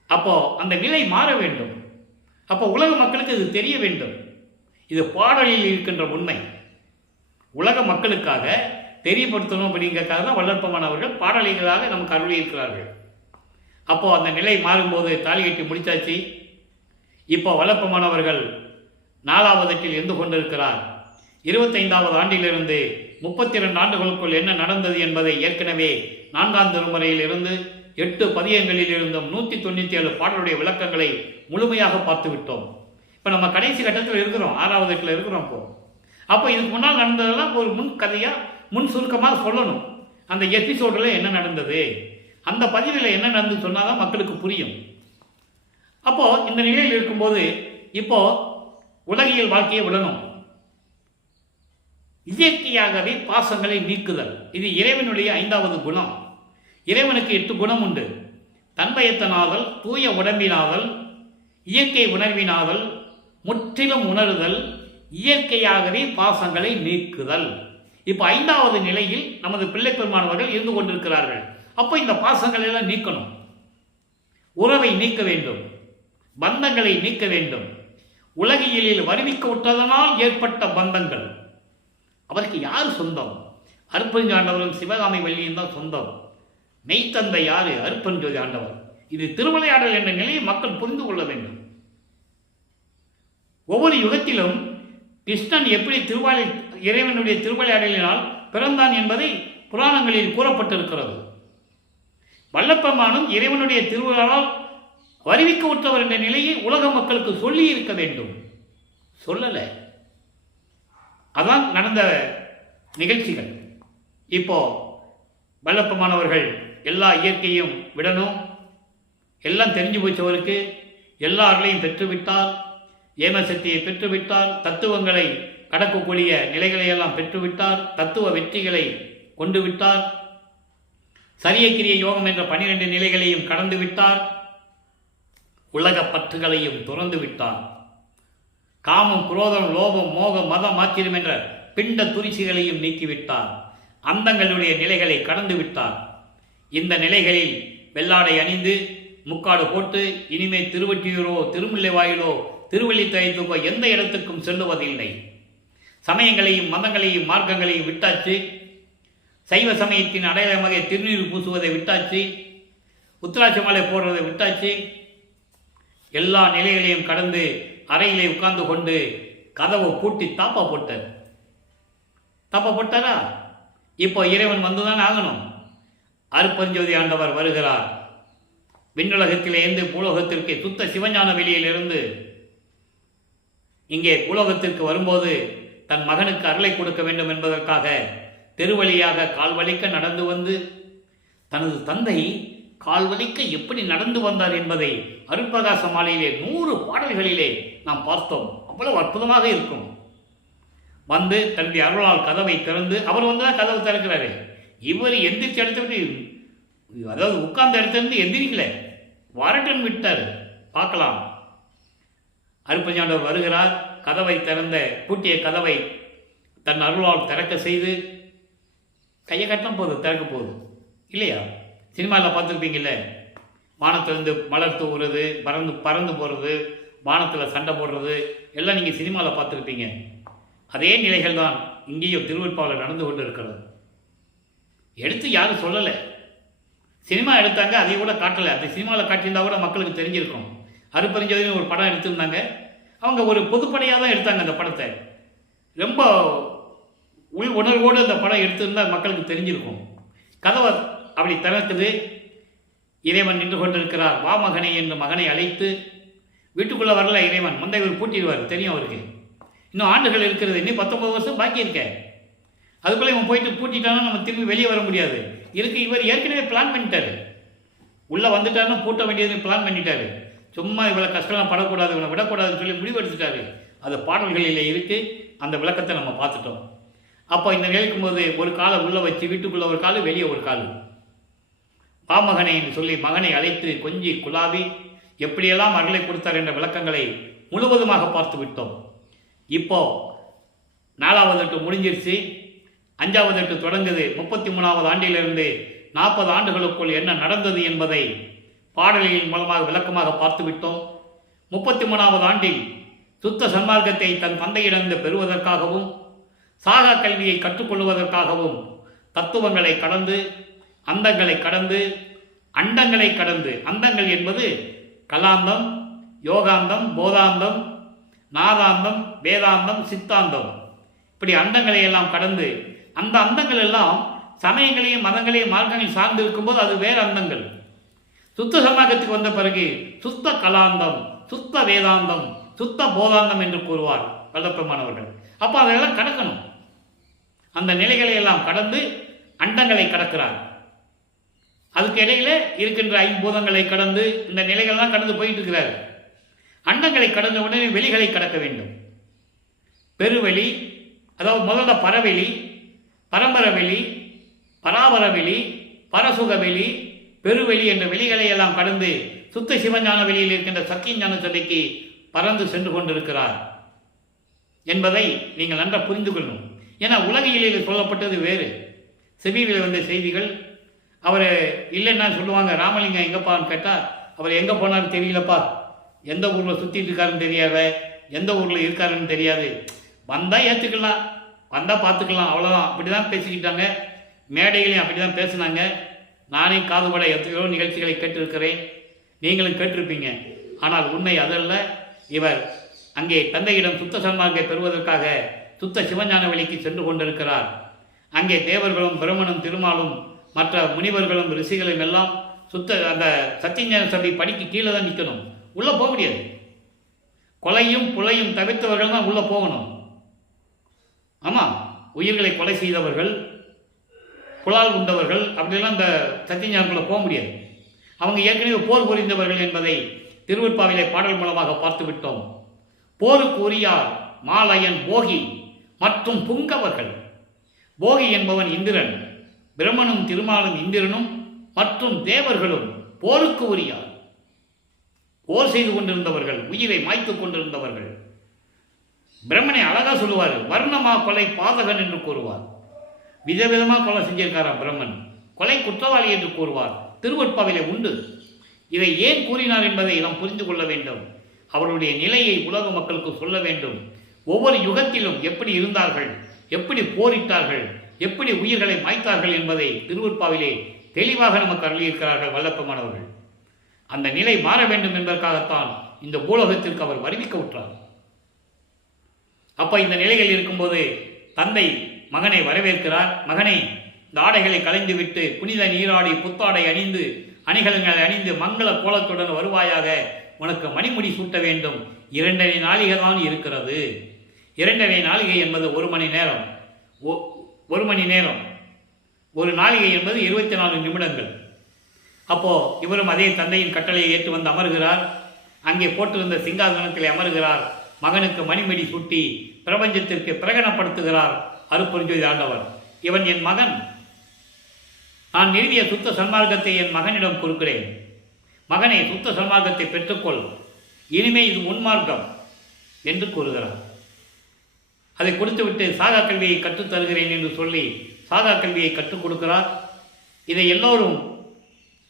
அப்போ அந்த நிலை மாற வேண்டும். அப்போ உலக மக்களுக்கு இது தெரிய வேண்டும். இது பாடலில் இருக்கின்ற உண்மை, உலக மக்களுக்காக தெரியப்படுத்தணும் அப்படிங்கிறதுக்காக தான் வல்லற்பமான் அவர்கள் பாடலிகளாக நமக்கு அருளி இருக்கிறார்கள். அப்போ அந்த நிலை மாறும்போது தாலி கட்டி முடிச்சாச்சு. இப்போ வல்லற்பமான் அவர்கள் 4வது எட்டில் இருந்து கொண்டிருக்கிறார். 25வது ஆண்டிலிருந்து 32 ஆண்டுகளுக்குள் என்ன நடந்தது என்பதை ஏற்கனவே 4ஆம் திருமுறையில் இருந்து 8 பதியங்களில் இருந்தும் 197 பாடலுடைய விளக்கங்களை முழுமையாக பார்த்து விட்டோம். இப்போ நம்ம கடைசி கட்டத்தில் இருக்கிறோம், 6வது எட்டில் இருக்கிறோம். அப்போ இதுக்கு முன்னால் நடந்ததெல்லாம் ஒரு முன் கதையாக முன் சுருக்கமாக சொல்லணும். அந்த எபிசோடில் என்ன நடந்தது, அந்த பதிவில் என்ன நடந்து சொன்னால் தான் மக்களுக்கு புரியும். அப்போது இந்த நிலையில் இருக்கும்போது இப்போது உலகியல் வாழ்க்கையை விடணும். இயற்கையாகவே பாசங்களை நீக்குதல், இது இறைவனுடைய 5வது குணம். இறைவனுக்கு 8 குணம் உண்டு. தன்மயத்தனாதல், தூய உடம்பினாதல், இயற்கை உணர்வினாதல், முற்றிலும் உணர்தல், இயற்கையாகவே பாசங்களை நீக்குதல். இப்போ 5வது நிலையில் நமது பிள்ளை பெருமானவர்கள் இருந்து கொண்டிருக்கிறார்கள். அப்போ இந்த பாசங்களை எல்லாம் நீக்கணும், உறவை நீக்க வேண்டும், பந்தங்களை நீக்க வேண்டும். உலகியலில் வருவிக்க விட்டதனால் ஏற்பட்ட பந்தங்கள், அவருக்கு யார் சொந்தம்? அருட்பெருஞ்சோதி ஆண்டவரும் சிவகாமி வள்ளியும் தான் சொந்தம். மெய்த்தந்தை யாரு? அருட்பெருஞ்சோதி ஆண்டவர். இது திருவிளையாடல் என்ற நிலையை மக்கள் புரிந்து கொள்ள வேண்டும். ஒவ்வொரு யுகத்திலும் கிருஷ்ணன் எப்படி இறைவனுடைய திருவிளையாடலினால் பிறந்தான் என்பதை புராணங்களில் கூறப்பட்டிருக்கிறது. வல்லப்பெருமானும் இறைவனுடைய திருவிழாவால் வருவிக்க விட்டவர் என்ற நிலையை உலக மக்களுக்கு சொல்லி இருக்க வேண்டும், சொல்லலை. அதான் நடந்த நிகழ்ச்சிகள். இப்போ வல்லப்பெருமானவர்கள் எல்லா இயற்கையும் விடணும், எல்லாம் தெரிஞ்சு போச்சவருக்கு எல்லா அருளையும் பெற்றுவிட்டார், ஏமசக்தியை பெற்றுவிட்டார், தத்துவங்களை கடக்கக்கூடிய நிலைகளை எல்லாம் பெற்றுவிட்டார், தத்துவ வெற்றிகளை கொண்டு விட்டார், சரியக்கிரிய யோகம் என்ற 12 நிலைகளையும் கடந்து விட்டார், உலக பற்றுகளையும் துறந்து விட்டார், காமம், குரோதம், லோபம், மோகம், மதம், ஆச்சரியம் என்ற பிண்ட துரிசிகளையும் நீக்கிவிட்டார், அந்தங்களுடைய நிலைகளை கடந்து விட்டார். இந்த நிலைகளில் வெள்ளாடை அணிந்து முக்காடு போட்டு இனிமே திருவொற்றியூரோ திருமுல்லை வாயிலோ திருவள்ளித்தயத்துக்கோ எந்த இடத்துக்கும் செல்லுவதில்லை. சமயங்களையும் மதங்களையும் மார்க்கங்களையும் விட்டாச்சு, சைவ சமயத்தின் அடையாளமாக திருநீர் பூசுவதை விட்டாச்சு, உத்திராட்ச மாலை போடுறதை விட்டாச்சு. எல்லா நிலைகளையும் கடந்து அறையிலே உட்கார்ந்து கொண்டு கதவை பூட்டி தாப்பா போட்டார். தாப்பா போட்டாரா? இப்போ இறைவன் வந்துதான் ஆகணும். அருப்பஞ்சோதி ஆண்டவர் வருகிறார். விண்ணுலகத்திலே இருந்து பூலோகத்திற்கு சுத்த சிவஞான வெளியிலிருந்து இங்கே பூலோகத்திற்கு வரும்போது தன் மகனுக்கு அருளை கொடுக்க வேண்டும் என்பதற்காக தெருவழியாக கால்வலிக்க நடந்து வந்து தனது தந்தை கால்வலிக்க எப்படி நடந்து வந்தார் என்பதை அருட்பிரகாச மாலையிலே 100 பாடல்களிலே நாம் பார்த்தோம். அவ்வளவு அற்புதமாக இருக்கும். வந்து தன்னுடைய அருளால் கதவை திறந்து, அவர் வந்து தான் கதவை திறக்கிறாரு. இவர் எந்திரிச்ச இடத்துல, அதாவது உட்கார்ந்த இடத்துல எந்திரிக்கல, வரட்டன் விட்டார். பார்க்கலாம். அருட்பஞ்சாண்டவர் வருகிறார். கதவை திறந்த பூட்டிய கதவை தன் அருளால் திறக்க செய்து, கையை கட்டினா போதும், திறக்க போகுது இல்லையா? சினிமாவில் பார்த்துருப்பீங்கல்ல, வானத்திலிருந்து மலர் தூவுறது, பறந்து போகிறது, வானத்தில் சண்டை போடுறது எல்லாம் நீங்கள் சினிமாவில் பார்த்துருப்பீங்க. அதே நிலைகள் தான் இங்கேயும் திருவெற்பாவில் நடந்து கொண்டு இருக்கிறது. எடுத்து யாரும் சொல்லலை, சினிமா எடுத்தாங்க, அதை கூட காட்டலை. அந்த சினிமாவில் காட்டியிருந்தா கூட மக்களுக்கு தெரிஞ்சிருக்கும். அருட்பெருஞ்சோதின்னு ஒரு படம் எடுத்திருந்தாங்க, அவங்க ஒரு பொதுப்படையாக தான் எடுத்தாங்க அந்த படத்தை. ரொம்ப உள் உணர்வோடு அந்த படம் எடுத்திருந்தால் மக்களுக்கு தெரிஞ்சிருக்கும். கதவை அப்படி திறக்குது, இறைவன் நின்று கொண்டிருக்கிறார். வா மகனை என்று மகனை அழைத்து, வீட்டுக்குள்ளே வரல இறைவன், முந்தையவர் பூட்டிடுவார், தெரியும் அவருக்கு. இன்னும் ஆண்டுகள் இருக்கிறது, இன்னும் 19 வருஷம் பாக்கி இருக்க. அதுக்குள்ளே இவன் போயிட்டு பூட்டிட்டானா நம்ம திரும்பி வெளியே வர முடியாது. இவர் ஏற்கனவே பிளான் பண்ணிட்டாரு, உள்ளே வந்துட்டாருன்னா பூட்ட வேண்டியதுன்னு பிளான் பண்ணிட்டாரு. சும்மா இவ்வளோ கஷ்டம்லாம் படக்கூடாது, இவனை விடக்கூடாதுன்னு சொல்லி முடிவெடுத்துட்டாரு. அது பாடல்களில் இருக்குது. அந்த விளக்கத்தை நம்ம பார்த்துட்டோம். அப்போ இந்த நிலைக்கும் போது ஒரு காலை உள்ளே வச்சு, வீட்டுக்குள்ளே ஒரு கால், வெளியே ஒரு கால், பாமகனை சொல்லி மகனை அழைத்து கொஞ்சி குலாவி எப்படியெல்லாம் அருளை கொடுத்தார் என்ற விளக்கங்களை முழுவதுமாக பார்த்து விட்டோம். இப்போ 4வது எட்டு முடிஞ்சிருச்சு, 5வது எட்டு தொடங்குது. 33வது ஆண்டிலிருந்து 40 ஆண்டுகளுக்குள் என்ன நடந்தது என்பதை பாடல்களின் மூலமாக விளக்கமாக பார்த்து விட்டோம். 33வது ஆண்டில் சுத்த சன்மார்க்கத்தை தன் தந்தையிடந்து பெறுவதற்காகவும் சாகா கல்வியை கற்றுக்கொள்வதற்காகவும் தத்துவங்களை கடந்து, அந்தங்களை கடந்து, அண்டங்களை கடந்து, அண்டங்கள் என்பது கலாந்தம், யோகாந்தம், போதாந்தம், நாதாந்தம், வேதாந்தம், சித்தாந்தம், இப்படி அண்டங்களை எல்லாம் கடந்து, அந்த அந்தங்கள் எல்லாம் சமயங்களையும் மதங்களையும் மார்க்கங்களையும் சார்ந்து இருக்கும்போது அது வேறு அந்தங்கள். சுத்த சமாகத்துக்கு வந்த பிறகு சுத்த கலாந்தம், சுத்த வேதாந்தம், சுத்த போதாந்தம் என்று கூறுவார் வல்லப்பெருமானவர்கள். அப்போ அதெல்லாம் கடக்கணும். அந்த நிலைகளை எல்லாம் கடந்து அண்டங்களை கடக்கிறார். அதுக்கு இடையில இருக்கின்ற 5 பூதங்களை கடந்து இந்த நிலைகள்லாம் கடந்து போயிட்டு இருக்கிறார். அண்டங்களை கடந்த உடனே வெளிகளை கடக்க வேண்டும். பெருவெளி, அதாவது முதல்ல பரவெளி, பரம்பரவெளி, பராபரவெளி, பரசுகவெளி, பெருவெளி என்ற வெளிகளை எல்லாம் கடந்து சுத்த சிவஞான வெளியில் இருக்கின்ற சத்திய ஞான சபைக்கு பறந்து சென்று கொண்டிருக்கிறார் என்பதை நீங்கள் நன்றாக புரிந்து கொள்ளணும். ஏன்னா உலகியலில் சொல்லப்பட்டது வேறு, செவியில் வந்த செய்திகள். அவர் இல்லைன்னா சொல்லுவாங்க, ராமலிங்கம் எங்கப்பான்னு கேட்டால் அவர் எங்கே போனாலும் தெரியலப்பா, எந்த ஊரில் சுற்றிட்டு இருக்காருன்னு தெரியாத, எந்த ஊரில் இருக்காருன்னு தெரியாது, வந்தால் ஏற்றுக்கலாம், வந்தால் பார்த்துக்கலாம், அவ்வளோதான். அப்படி தான் பேசிக்கிட்டாங்க. மேடைகளையும் அப்படி தான் பேசினாங்க. நானே காதுபட எத்தனையோ நிகழ்ச்சிகளை கேட்டிருக்கிறேன், நீங்களும் கேட்டிருப்பீங்க. ஆனால் உண்மை அதல்ல. இவர் அங்கே தந்தையிடம் சுத்த சன்மார்க்கத்தை பெறுவதற்காக சுத்த சிவஞான வழிக்கு சென்று கொண்டிருக்கிறார். அங்கே தேவர்களும் பிரம்மனும் திருமாலும் மற்ற முனிவர்களும் ரிஷிகளும் எல்லாம் சுத்த அந்த சத்தியஞான சபை படிக்கு கீழே தான் நிற்கணும், உள்ளே போக முடியாது. கொலையும் புலையும் தவிர்த்தவர்கள் தான் உள்ளே போகணும். ஆமாம், உயிர்களை கொலை செய்தவர்கள், புலால் உண்டவர்கள் அப்படிலாம் இந்த சத்தியஞானக்குள்ளே போக முடியாது. அவங்க ஏற்கனவே போர் புரிந்தவர்கள் என்பதை திருவெட்பாவிலே பாடல் மூலமாக பார்த்து விட்டோம். போருக்கு உரியார் மாலயன் போகி மற்றும் புங்கவர்கள். போகி என்பவன் இந்திரன், பிரம்மனும் திருமாலும் இந்திரனும் மற்றும் தேவர்களும் போருக்கு உரியார். போர் செய்து கொண்டிருந்தவர்கள், உயிரை மாய்த்து கொண்டிருந்தவர்கள். பிரம்மனை அழகா சொல்லுவார், வர்ணமா கொலை பாதகன் என்று கூறுவார். விதவிதமாக கொலை செஞ்சிருக்காராம் பிரம்மன், கொலை குற்றவாளி என்று கூறுவார். திருவெட்பாவிலே உண்டு. இதை ஏன் கூறினார் என்பதை நாம் புரிந்து கொள்ள வேண்டும். அவருடைய நிலையை உலக மக்களுக்கு சொல்ல வேண்டும். ஒவ்வொரு யுகத்திலும் எப்படி இருந்தார்கள், எப்படி போரிட்டார்கள், எப்படி உயிர்களை மாய்த்தார்கள் என்பதை திருவெட்பாவிலே தெளிவாக நமக்கு அருளியிருக்கிறார்கள் வல்லப்பமானவர்கள். அந்த நிலை மாற வேண்டும் என்பதற்காகத்தான் இந்த பூலோகத்திற்கு அவர் வருவிக்க விட்டார். அப்ப இந்த நிலைகள் இருக்கும்போது தந்தை மகனை வரவேற்கிறார். மகனை, இந்த ஆடைகளை களைந்து விட்டு புனித நீராடி புத்தாடை அணிந்து அணிகலன்களை அணிந்து மங்கள கோலத்துடன் வருவாயாக, உனக்கு மணிமுடி சூட்ட வேண்டும். 2.5 நாளிகை தான் இருக்கிறது. 2.5 நாளிகை என்பது 1 மணி நேரம். 1 மணி நேரம், ஒரு நாளிகை என்பது 24 நிமிடங்கள். அப்போ இவரும் அதே தந்தையின் கட்டளையை ஏற்று வந்து அமர்கிறார். அங்கே போட்டிருந்த சிங்காசனத்திலே அமர்கிறார். மகனுக்கு மணிமடி சூட்டி பிரபஞ்சத்திற்கு பிரகடனப்படுத்துகிறார் அருட்பெருஞ்சோதி ஆண்டவர். இவன் என் மகன், நான் நிறுவிய சுத்த சன்மார்க்கத்தை என் மகனிடம் கொடுக்கிறேன். மகனே, சுத்த சன்மார்க்கத்தை பெற்றுக்கொள், இனிமே இது உன்மார்க்கம் என்று கூறுகிறார். அதை கொடுத்துவிட்டு சாகா கல்வியை கற்றுத் தருகிறேன் என்று சொல்லி சாகா கல்வியை கற்றுக் கொடுக்கிறார். இதை எல்லோரும்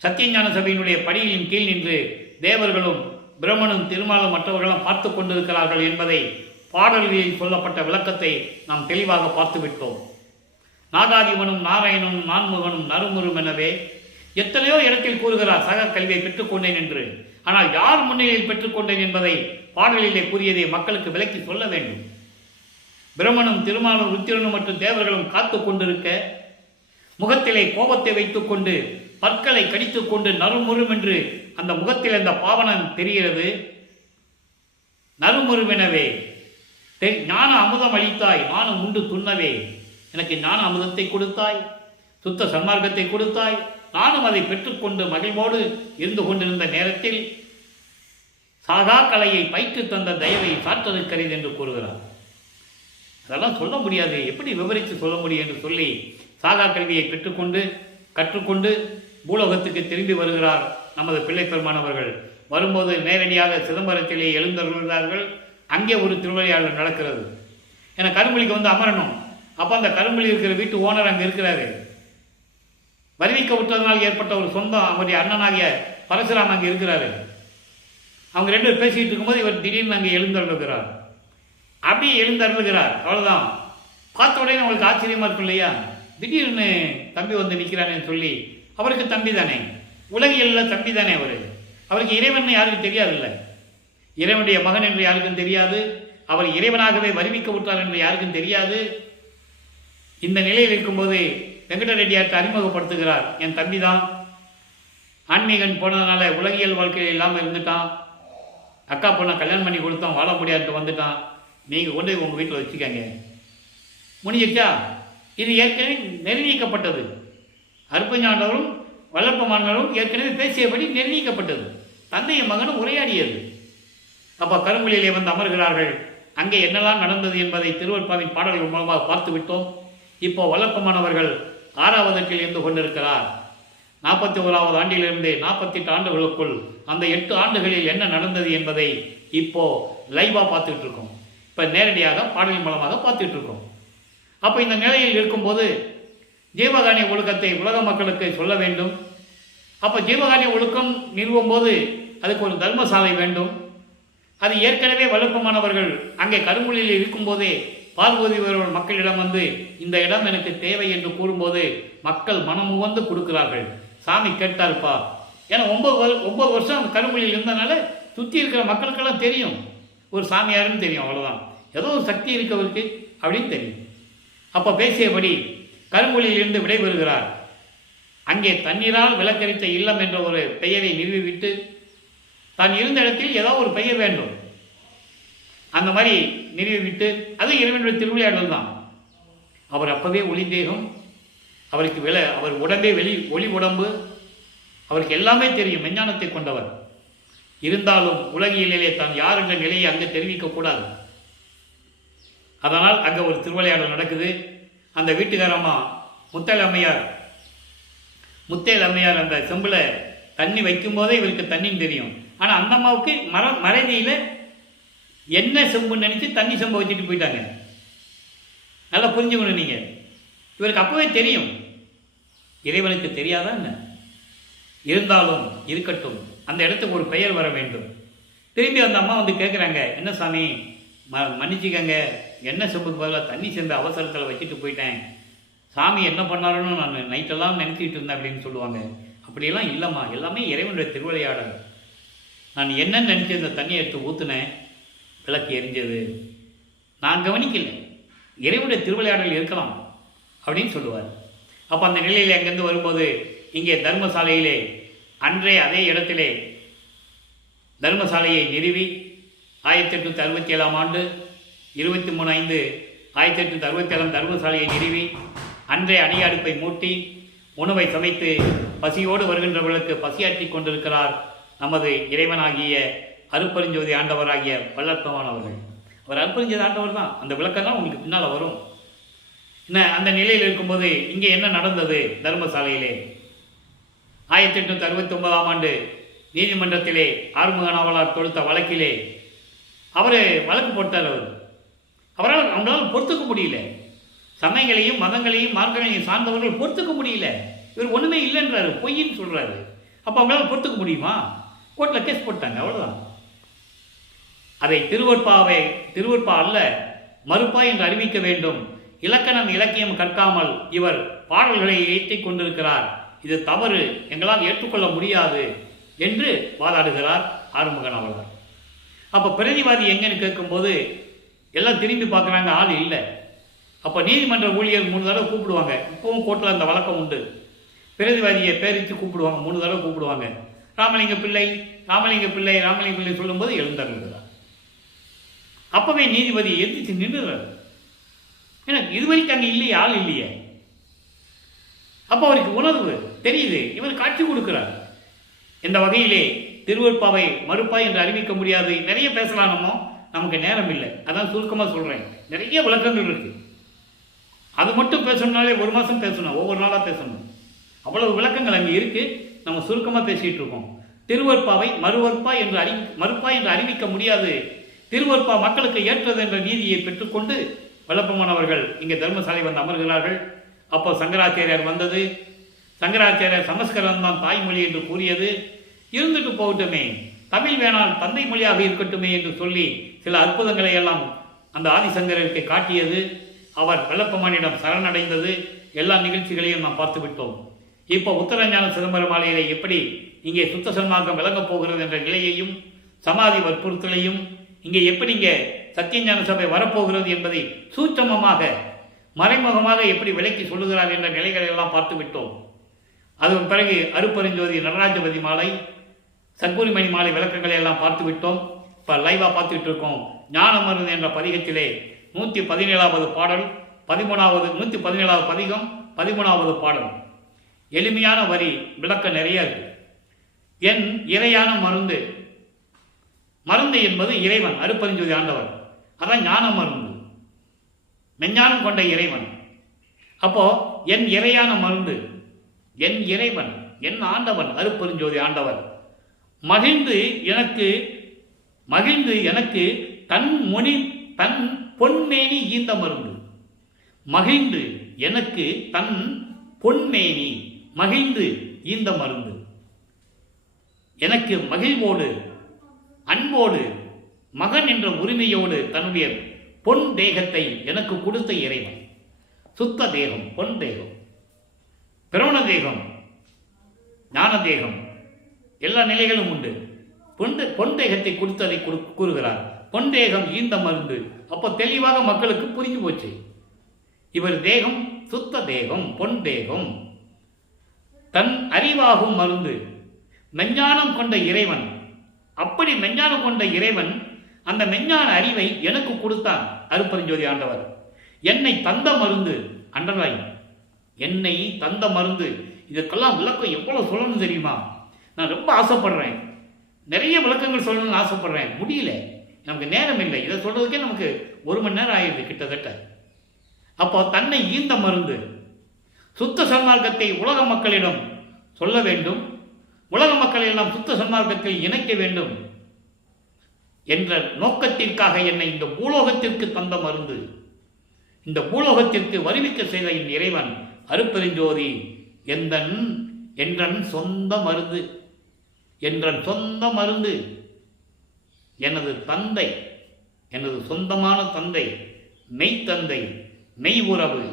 சத்தியஞான சபையினுடைய படியின் கீழ் நின்று தேவர்களும் பிரம்மனும் திருமாலும் மற்றவர்களும் பார்த்து கொண்டிருக்கிறார்கள் என்பதை பாடல்களில் சொல்லப்பட்ட விளக்கத்தை நாம் தெளிவாக பார்த்துவிட்டோம். நாகாதிபனும் நாராயணனும் நான்முகனும் நறுமுறும் எனவே எத்தனையோ இடத்தில் கூறுகிறார் சக கல்வியை பெற்றுக்கொண்டேன் என்று. ஆனால் யார் முன்னிலையில் பெற்றுக்கொண்டேன் என்பதை பாடலிலே கூறியதை மக்களுக்கு விளக்கி சொல்ல வேண்டும். பிரம்மனும் திருமாலும் ருத்திரனும் மற்றும் தேவர்களும் காத்து கொண்டிருக்க முகத்திலே கோபத்தை வைத்துக் கொண்டு பற்களை கடித்துக் கொண்டு நறுமுறும் என்று அந்த முகத்தில் அந்த பாவனன் தெரிகிறது. நறுமுறுமெனவே ஞான அமுதம் அளித்தாய், நானும் உண்டு துண்ணவே. எனக்கு ஞான அமுதத்தை கொடுத்தாய், சுத்த சன்மார்க்கத்தை கொடுத்தாய், நானும் அதை பெற்றுக்கொண்டு மகிழ்வோடு இருந்து கொண்டிருந்த நேரத்தில் சாகா கலையை பயிற்று தந்த தயவை சாற்றதுக்கரிது என்று கூறுகிறார். அதெல்லாம் சொல்ல முடியாது, எப்படி விவரித்து சொல்ல முடியும் என்று சொல்லி சாகா கல்வியை கற்றுக்கொண்டு பூலோகத்துக்கு திரும்பி வருகிறார் நமது பிள்ளை பெருமானவர்கள். வரும்போது நேரடியாக சிதம்பரத்திலே எழுந்தருள்கிறார்கள். அங்கே ஒரு திருவிளையாடல் நடக்கிறது. ஏன்னா கரும்புலிக்கு வந்து அமரணும். அப்போ அந்த கரும்புலி இருக்கிற வீட்டு ஓனர் அங்கே இருக்கிறாரு. வருவிக்க விட்டதனால் ஏற்பட்ட ஒரு சொந்தம் அவருடைய அண்ணனாகிய பரசுராம் அங்கே இருக்கிறாரு. அவங்க 2 பேர் பேசிக்கிட்டு இருக்கும்போது இவர் திடீர்னு அங்கே எழுந்தருளுகிறார். அப்படியே எழுந்தருளுகிறார். அவ்வளோதான். பார்த்த உடனே அவங்களுக்கு ஆச்சரியமா இருக்கும் இல்லையா? திடீர்னு தம்பி வந்து நிற்கிறானேன்னு சொல்லி, அவருக்கு தம்பி தானே, உலகியலில் தம்பி தானே அவருக்கு இறைவன் யாருக்கும் தெரியாதுல்ல. இறைவனுடைய மகன் என்று யாருக்கும் தெரியாது. அவர் இறைவனாகவே வருவிக்க விட்டார் என்று யாருக்கும் தெரியாது. இந்த நிலையில் இருக்கும்போது வெங்கட ரெட்டியார்ட்ட அறிமுகப்படுத்துகிறார். என் தம்பி தான், ஆன்மீகன் போனதுனால உலகியல் வாழ்க்கையில் இல்லாமல் இருந்துட்டான். அக்கா பொண்ணை கல்யாணம் பண்ணி கொடுத்தோம், வாழ முடியாதுட்டு வந்துட்டான். நீங்கள் கொண்டு உங்கள் வீட்டில் வச்சுக்கங்க. முடிஞ்சிச்சா? இது ஏற்கனவே நிர்ணயிக்கப்பட்டது. அருட்பெருஞ்சாண்டவரும் வல்லப்பமானவரும் ஏற்கனவே பேசியபடி நிர்ணயிக்கப்பட்டது. தந்தையும் மகனும் உரையாடியது. அப்போ கரும்புலியிலே வந்து அமர்கிறார்கள். அங்கே என்னெல்லாம் நடந்தது என்பதை திருவெட்பாவின் பாடல்கள் மூலமாக பார்த்து விட்டோம். இப்போ வல்லப்பமானவர்கள் 6வது ஆண்டில் இருந்து கொண்டிருக்கிறார். 41வது ஆண்டிலிருந்து 48 ஆண்டுகளுக்குள் அந்த 8 ஆண்டுகளில் என்ன நடந்தது என்பதை இப்போ லைவாக பார்த்துட்டு இருக்கோம். இப்போ நேரடியாக பாடலின் மூலமாக பார்த்துட்டு இருக்கோம். அப்போ இந்த நிலையில் இருக்கும்போது ஜீவகாருண்ய ஒழுக்கத்தை உலக மக்களுக்கு சொல்ல வேண்டும். அப்போ ஜீவகாருண்ய ஒழுக்கம் நிறுவும் போது அதுக்கு ஒரு தர்மசாலை வேண்டும். அது ஏற்கனவே வல்லப்பமானவர்கள் அங்கே கரும்புலியில் இருக்கும்போதே பார்வதிவர்கள் மக்களிடம் வந்து இந்த இடம் எனக்கு தேவை என்று கூறும்போது மக்கள் மனமுவந்து கொடுக்கிறார்கள். சாமி கேட்டாருப்பா. ஏன்னா 9 வருஷம் அந்த கரும்புலியில் இருந்தனால சுற்றி இருக்கிற மக்களுக்கெல்லாம் தெரியும், ஒரு சாமியாருன்னு தெரியும். அவ்வளோதான், ஏதோ ஒரு சக்தி இருக்கவருக்கு அப்படின்னு தெரியும். அப்போ பேசியபடி கரும்புலியிலிருந்து விடைபெறுகிறார். அங்கே தண்ணீரால் விளக்கரித்த இல்லம் என்ற ஒரு பெயரை நிறுவிவிட்டு தான் இருந்த இடத்தில் ஏதோ ஒரு பெயர் வேண்டும் அந்த மாதிரி நிறுவிவிட்டு, அது இறைவனுடைய திருவிளையாடல் தான். அவர் அப்பவே ஒளிந்தேகம், அவர் உடம்பே ஒளி உடம்பு, அவருக்கு எல்லாமே தெரியும், மெஞ்ஞானத்தை கொண்டவர். இருந்தாலும் உலகியலிலே தான் யார் என்ற நிலையை அங்கே தெரிவிக்கக்கூடாது. அதனால் அங்கே ஒரு திருவிளையாடல் நடக்குது. அந்த வீட்டுக்காரம்மா முத்தேல் அம்மையார் அந்த செம்பில் தண்ணி வைக்கும்போதே இவருக்கு தண்ணின்னு தெரியும். ஆனால் அந்த அம்மாவுக்கு மறைதியில் என்ன செம்புன்னு நினச்சி தண்ணி செம்பை வச்சுட்டு போயிட்டாங்க. நல்லா புரிஞ்சுக்கணும் நீங்கள். இவருக்கு அப்போவே தெரியும், இறைவனுக்கு தெரியாதா என்ன? இருந்தாலும் இருக்கட்டும், அந்த இடத்துக்கு ஒரு பெயர் வர வேண்டும். திரும்பி அந்த அம்மா வந்து கேட்குறாங்க, என்ன சாமி மன்னிச்சுக்கங்க, என்ன செம்புக்கு பதிலாக தண்ணி செம்பு அவசரத்தில் வச்சுட்டு போயிட்டேன், சாமி என்ன பண்ணாருன்னு நான் நைட்டெல்லாம் நினச்சிக்கிட்டு இருந்தேன் அப்படின்னு சொல்லுவாங்க. அப்படியெல்லாம் இல்லைம்மா, எல்லாமே இறைவனுடைய திருவிளையாடல். நான் என்னன்னு நினச்சி இந்த தண்ணியை எடுத்து ஊற்றுனேன், விளக்கு எரிஞ்சது, நான் கவனிக்கல, இறைவனுடைய திருவிளையாடல் இருக்கலாம் அப்படின்னு சொல்லுவார். அப்போ அந்த நிலையில் அங்கேருந்து வரும்போது இங்கே தர்மசாலையிலே அன்றே அதே இடத்திலே தர்மசாலையை நிறுவி 1867 ஆண்டு 23/5/1867 தர்மசாலையை நிறுவி அன்றே அணிய அடுப்பை மூட்டி உணவை சமைத்து பசியோடு வருகின்றவர்களுக்கு பசியாற்றி கொண்டிருக்கிறார் நமது இறைவனாகிய அருட்பெருஞ்சோதி ஆண்டவராகிய வல்லற்பமானவர்கள். அவர் அருட்பெருஞ்சோதி ஆண்டவர் தான். அந்த விளக்கம் தான் உங்களுக்கு பின்னால் வரும். என்ன அந்த நிலையில் இருக்கும்போது இங்கே என்ன நடந்தது? தர்மசாலையிலே 1869 ஆண்டு நீதிமன்றத்திலே ஆறுமுக நாவலார் தொடுத்த வழக்கிலே அவர் வழக்கு போட்டார். அவங்களால் பொறுத்துக்க முடியல. சமயங்களையும் மதங்களையும் மார்க்கங்களையும் சார்ந்தவர்கள் பொறுத்துக்க முடியல. இவர் ஒன்றுமே இல்லைன்றாரு, பொய்ன்னு சொல்கிறாரு. அப்போ அவங்களால பொறுத்துக்க முடியுமா? கோர்ட்டில் கேஸ் போட்டாங்க, அவ்வளோதான். அதை திருவற்பா அல்ல மறுப்பா என்று அறிவிக்க வேண்டும். இலக்கணம் இலக்கியம் கற்காமல் இவர் பாடல்களை ஏற்றிக் கொண்டிருக்கிறார், இது தவறு, எங்களால் ஏற்றுக்கொள்ள முடியாது என்று வாதாடுகிறார் ஆறுமுக நாவலர். அப்போ பிரதிவாதி எங்கன்னு கேட்கும்போது எல்லாம் திரும்பி பார்க்குறாங்க, ஆள் இல்லை. அப்போ நீதிமன்ற ஊழியர் 3 தடவை கூப்பிடுவாங்க. இப்போவும் கோர்ட்டில் அந்த வழக்கம் உண்டு. பிரதிவாதியை பேரித்து கூப்பிடுவாங்க, 3 தடவை கூப்பிடுவாங்க. ராமலிங்க பிள்ளை சொல்லும்போது எழுந்தருகிறார். அப்பவே நீதிபதி எதிர்த்து நின்றுறாரு. ஏன்னா இதுவரைக்கும் அங்கே இல்லையே, ஆள் இல்லையே. அப்போ அவருக்கு உணர்வு தெரியுது, இவர் காட்சி கொடுக்கிறார். இந்த வகையிலே திருவற்பாவை மறுப்பா என்று அறிவிக்க முடியாது. நிறைய பேசலாம், நமக்கு நேரம் இல்லை, அதான் சுருக்கமாக சொல்கிறேன். நிறைய விளக்கங்கள் இருக்கு. அது மட்டும் பேசணும்னாலே 1 மாதம் பேசணும், ஒவ்வொரு நாளாக பேசணும். அவ்வளவு விளக்கங்கள் அங்கே இருக்கு. நம்ம சுருக்கமாக பேசிகிட்டு இருக்கோம். திருவற்பாவை மறுப்பா என்று அறிவிக்க முடியாது. திருவற்பா மக்களுக்கு ஏற்றது என்ற நீதியை பெற்றுக்கொண்டு வல்லப்பமானவர்கள் இங்கே தர்மசாலை வந்து அமர்கிறார்கள். அப்போ சங்கராச்சாரியார் வந்தது. சங்கராச்சாரியார் சமஸ்கிருதம் தான் தாய்மொழி என்று கூறியது. இருந்துட்டு போகட்டுமே, தமிழ் வேணால் தந்தை மொழியாக இருக்கட்டுமே என்று சொல்லி சில அற்புதங்களை எல்லாம் அந்த ஆதிசங்கருக்கு காட்டியது. அவர் வல்லப்பமானிடம் சரணடைந்தது. எல்லா நிகழ்ச்சிகளையும் நாம் பார்த்து விட்டோம். இப்போ உத்தரஞான சிதம்பரம் ஆலயிலே எப்படி இங்கே சுத்த சன்மார்க்கம் விளங்கப் போகிறது என்ற நிலையையும் சமாதி வற்புறுத்தலையும் இங்கே எப்படி இங்கே சத்தியஞான சபை வரப்போகிறது என்பதை சூட்சமமாக மறைமுகமாக எப்படி விளக்கி சொல்லுகிறார் என்ற நிலைகளை எல்லாம் பார்த்து விட்டோம். அதன் பிறகு அருட்பெருஞ்சோதி நடராஜபதி மாலை, சத்குருமணி மாலை விளக்கங்களை எல்லாம் பார்த்து விட்டோம். இப்போ லைவாக பார்த்துக்கிட்டு இருக்கோம். ஞானமருந்து என்ற பதிகத்திலே 117வது பாடல் 117வது பதிகம் 13வது பாடல். எளிமையான வரி, விளக்கம் நிறைய இருக்கு. என் இறையான மருந்து, மருந்து என்பது இறைவன் அருட்பெருஞ்சோதி ஆண்டவர். அதான் ஞான மருந்து, மெஞ்ஞானம் கொண்ட இறைவன். அப்போ என் இறையான மருந்து, என் இறைவன், என் ஆண்டவன் அருட்பெருஞ்சோதி ஆண்டவர் மகிழ்ந்து எனக்கு தன் பொன்மேனி ஈந்த மருந்து. மகிழ்ந்து எனக்கு தன் பொன்மேனி மகிழ்ந்து ஈந்த மருந்து. எனக்கு மகிழ்வோடு அன்போடு மகன் என்ற உரிமையோடு தன்னுடைய பொன் தேகத்தை எனக்கு கொடுத்த இறைவன். சுத்த தேகம், பொன் தேகம், பிரவண தேகம், ஞான தேகம், எல்லா நிலைகளும் உண்டு. பொன் தேகத்தை கொடுத்ததை கூறுகிறார். பொன் தேகம் ஈந்த மருந்து. அப்போ தெளிவாக மக்களுக்கு புரிஞ்சு போச்சு. இவர் தேகம் சுத்த தேகம், பொன் தேகம், தன் அறிவாகும் மருந்து, மெஞ்ஞானம் கொண்ட இறைவன். அப்படி மெஞ்ஞானம் கொண்ட இறைவன் அந்த மெஞ்ஞான அறிவை எனக்கு கொடுத்தான் அருட்பெருஞ்சோதி ஆண்டவர். என்னை தந்த மருந்து, அண்டர்லைன், என்னை தந்த மருந்து. இதுக்கெல்லாம் விளக்கம் எவ்வளோ சொல்லணும் தெரியுமா? நான் ரொம்ப ஆசைப்படுறேன், நிறைய விளக்கங்கள் சொல்லணும்னு ஆசைப்படுறேன், முடியல, நமக்கு நேரம் இல்லை. இதை சொல்றதுக்கே நமக்கு 1 மணி நேரம் ஆயிடுது கிட்டத்தட்ட. அப்போ தன்னை ஈந்த மருந்து சுத்த சன்மார்க்கத்தை உலக மக்களிடம் சொல்ல வேண்டும், உலக மக்களை எல்லாம் சுத்த சன்மார்க்கத்தில் இணைக்க வேண்டும் என்ற நோக்கத்திற்காக என்னை இந்த பூலோகத்திற்கு தந்த மருந்து, இந்த பூலோகத்திற்கு வருவிக்க செய்த என் இறைவன் அருட்பெருஞ்சோதி என்றன் சொந்த மருந்து, என்றன் சொந்த மருந்து, எனது தந்தை, எனது சொந்தமான தந்தை, மெய்த்தந்தை, மெய் உறவு,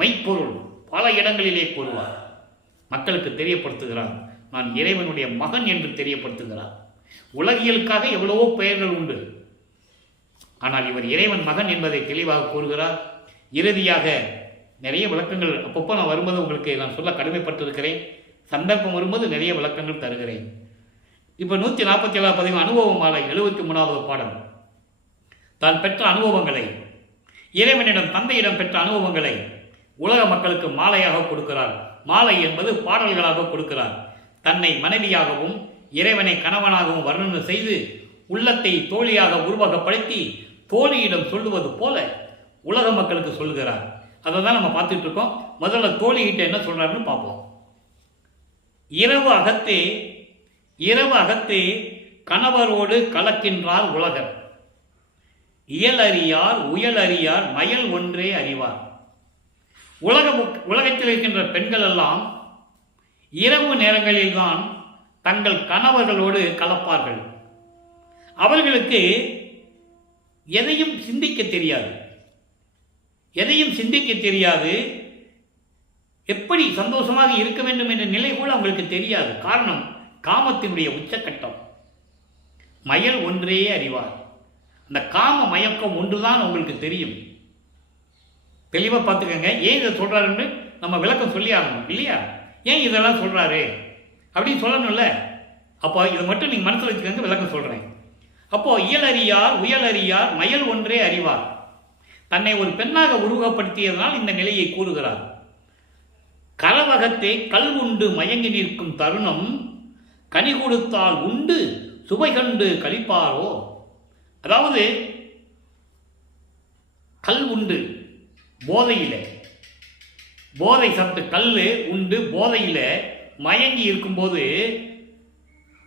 மெய்ப்பொருள் பல இடங்களிலே கூறுவார். மக்களுக்கு தெரியப்படுத்துகிறார், நான் இறைவனுடைய மகன் என்று தெரியப்படுத்துகிறார். உலகியலுக்காக எவ்வளவோ பெயர்கள் உண்டு, ஆனால் இவர் இறைவன் மகன் என்பதை தெளிவாக கூறுகிறார். இறுதியாக நிறைய விளக்கங்கள் அப்பப்போ நான் வரும்போது உங்களுக்கு நான் சொல்ல கடமைப்பட்டிருக்கிறேன். சந்தர்ப்பம் வரும்போது நிறைய விளக்கங்கள் தருகிறேன். இப்போ 147 பதிவு அனுபவ மாலை 73வது பாடம். தான் பெற்ற அனுபவங்களை, இறைவனிடம் தந்தையிடம் பெற்ற அனுபவங்களை உலக மக்களுக்கு மாலையாக கொடுக்கிறார். மாலை என்பது பாடல்களாக கொடுக்கிறார். தன்னை மனைவியாகவும் இறைவனை கணவனாகவும் வர்ணனை செய்து உள்ளத்தை தோழியாக உருவகப்படுத்தி தோழியிடம் சொல்லுவது போல உலக மக்களுக்கு சொல்லுகிறார். அதை தான் நம்ம பார்த்துட்டு இருக்கோம். முதல்ல தோழிகிட்ட என்ன சொல்றாருன்னு பார்ப்போம். இரவு அகத்தே கணவரோடு கலக்கின்றார் உலகர், இயலறியார் உயலறியார் மயல் ஒன்றே அறிவார். உலகத்தில் இருக்கின்ற பெண்கள் எல்லாம் இரவு நேரங்களில்தான் தங்கள் கணவர்களோடு கலப்பார்கள். அவர்களுக்கு எதையும் சிந்திக்க தெரியாது, எப்படி சந்தோஷமாக இருக்க வேண்டும் என்ற நிலை கூட அவங்களுக்கு தெரியாது. காரணம் காமத்தினுடைய உச்சக்கட்டம். மயல் ஒன்றே அறிவார். அந்த காம மயக்கம் ஒன்றுதான் உங்களுக்கு தெரியும். தெளிவாக பார்த்துக்கங்க. ஏன் இதை சொல்றாருன்னு நம்ம விளக்கம் சொல்லி ஆகணும் இல்லையா? ஏன் இதெல்லாம் சொல்றாரு அப்படின்னு சொல்லணும்ல. அப்போ இதை மட்டும் நீங்கள் மனசில் வச்சுக்கோங்க, விளக்கம் சொல்கிறேன். அப்போ இயலறியார் உயலறியார் மயல் ஒன்றே அறிவார். தன்னை ஒரு பெண்ணாக உருவகப்படுத்தியதனால் இந்த நிலையை கூறுகிறார். கலவகத்தை கல் உண்டு மயங்கி நிற்கும் தருணம் கனி கொடுத்தால் உண்டு சுவை கண்டு கழிப்பாரோ. அதாவது கல் உண்டு போதை சத்து கல் உண்டு போதையில் மயங்கி இருக்கும்போது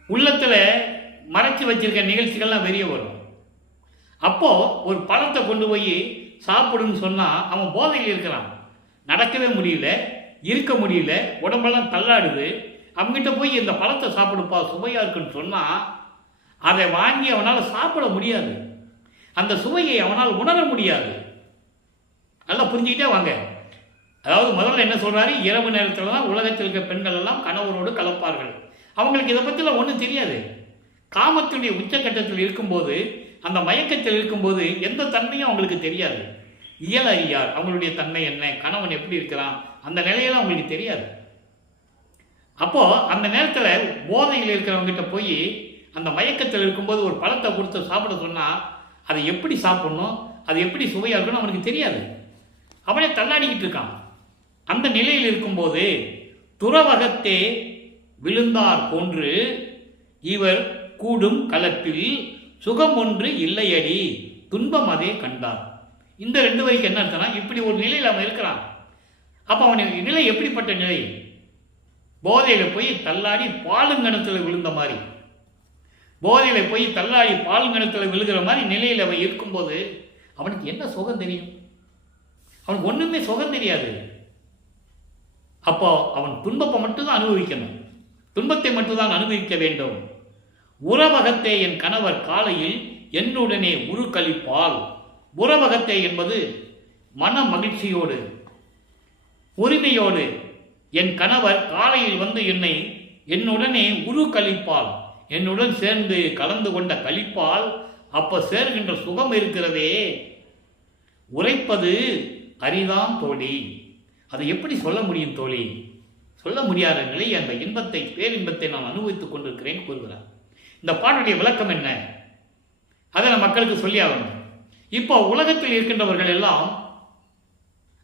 உள்ளத்தில் மறைச்சி வச்சிருக்க நிகழ்ச்சிகள்லாம் வெளியே வரும். அப்போ ஒரு பழத்தை கொண்டு போய் சாப்பிடுன்னு சொன்னால் அவன் போதையில் இருக்கிறான், நடக்கவே முடியல, இருக்க முடியல, உடம்பெல்லாம் தள்ளாடுது. அவங்ககிட்ட போய் இந்த பழத்தை சாப்பிடுப்பா சுவையாக இருக்குன்னு சொன்னால் அதை வாங்கி அவனால் சாப்பிட முடியாது, அந்த சுவையை அவனால் உணர முடியாது. நல்லா புரிஞ்சுக்கிட்டே வாங்க. அதாவது முதல்ல என்ன சொல்றாரு, இரவு நேரத்தில் தான் உலகத்தில் இருக்க பெண்கள் எல்லாம் கணவரோடு கலப்பார்கள். அவங்களுக்கு இதை பற்றிலாம் ஒன்றும் தெரியாது. காமத்தினுடைய உச்சக்கட்டத்தில் இருக்கும்போது, அந்த மயக்கத்தில் இருக்கும்போது எந்த தன்மையும் அவங்களுக்கு தெரியாது. இயல் அறியார், அவங்களுடைய தன்மை என்ன, கணவன் எப்படி இருக்கிறான், அந்த நிலையெல்லாம் அவங்களுக்கு தெரியாது. அப்போ அந்த நேரத்தில் போதையில் இருக்கிறவங்ககிட்ட போய் அந்த மயக்கத்தில் இருக்கும்போது ஒரு பழத்தை கொடுத்து சாப்பிட சொன்னால் அதை எப்படி சாப்பிடணும், அது எப்படி சுவையாக இருக்கணும் அவனுக்கு தெரியாது. அவனே தள்ளாடிக்கிட்டு இருக்கான். அந்த நிலையில் இருக்கும்போது துறவகத்தே விழுந்தார் போன்று இவர் கூடும் கலப்பில் சுகம் ஒன்று இல்லையடி துன்பம் அதே கண்டார். இந்த 2 வரைக்கும் என்ன அர்த்தம்னா, இப்படி ஒரு நிலையில் அவன் இருக்கிறான். அப்போ அவனுக்கு நிலை எப்படிப்பட்ட நிலை? போதையில் போய் தள்ளாடி பாலுங்கணத்தில் விழுந்த மாதிரி, போதையில் போய் தள்ளாடி பாலுங்கணத்தில் விழுகிற மாதிரி நிலையில் அவன் இருக்கும்போது அவனுக்கு என்ன சுகம் தெரியும்? அவனுக்கு ஒன்றுமே சுகம் தெரியாது. அப்போ அவன் துன்பத்தை மட்டும்தான் அனுபவிக்கணும், துன்பத்தை மட்டும்தான் அனுபவிக்க வேண்டும். உறவகத்தே என் கணவர் காலையில் என்னுடனே உருக்களிப்பால். உறவகத்தே என்பது மன மகிழ்ச்சியோடு உரிமையோடு என் கணவர் காலையில் வந்து என்னுடனே உருக்களிப்பால், என்னுடன் சேர்ந்து கலந்து கொண்ட கழிப்பால் அப்போ சேர்கின்ற சுகம் இருக்கிறதே, உரைப்பது அரிதாம் தோழி. அதை எப்படி சொல்ல முடியும் தோழி? சொல்ல முடியாத நிலை, அந்த இன்பத்தை பேரின்பத்தை நான் அனுபவித்துக் கொண்டிருக்கிறேன் கூறுகிறார். இந்த பாட்டுடைய விளக்கம் என்ன, அதை நான் மக்களுக்கு சொல்லி ஆகணும். இப்போ உலகத்தில் இருக்கின்றவர்கள் எல்லாம்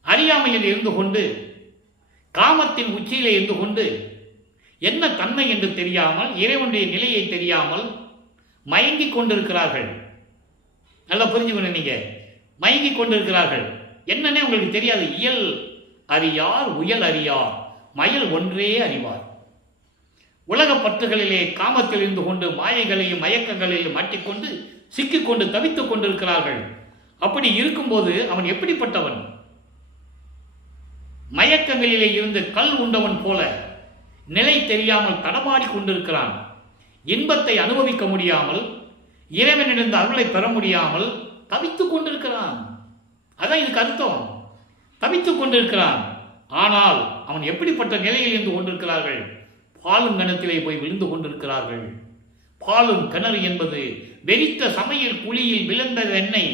அறியாமையில் இருந்து கொண்டு காமத்தின் உச்சியிலே இருந்து கொண்டு என்ன தன்மை என்று தெரியாமல், இறைவனுடைய நிலையை தெரியாமல் மயங்கிக் கொண்டிருக்கிறார்கள். நல்லா புரிஞ்சுக்கணும், நீங்க மயங்கிக் கொண்டிருக்கிறார்கள். என்னன்னே உங்களுக்கு தெரியாது. இயல் அறியார் உயல் அறியார், மயல் ஒன்றே அறிவார். உலக பற்றுகளிலே காமத்தில் இருந்து கொண்டு மாயைகளையும் மயக்கங்களையும் மாட்டிக்கொண்டு சிக்கிக்கொண்டு தவித்துக் கொண்டிருக்கிறார்கள். அப்படி இருக்கும்போது அவன் எப்படிப்பட்டவன்? மயக்கங்களிலே இருந்து கல் உண்டவன் போல நிலை தெரியாமல் தடமாடி கொண்டிருக்கிறான். இன்பத்தை அனுபவிக்க முடியாமல், இறைவனிடந்த அருளை பெற முடியாமல் தவித்துக் கொண்டிருக்கிறான். அதான் இதுக்கு அர்த்தம். தவித்துக் கொண்டிருக்கிறான். ஆனால் அவன் எப்படிப்பட்ட நிலையில் இருந்து கொண்டிருக்கிறார்கள்? பாலும் கிணத்திலே போய் விழுந்து கொண்டிருக்கிறார்கள். பாலும் கிணறு என்பது வெறித்த சமையல் குழியில் விழுந்த எண்ணெய்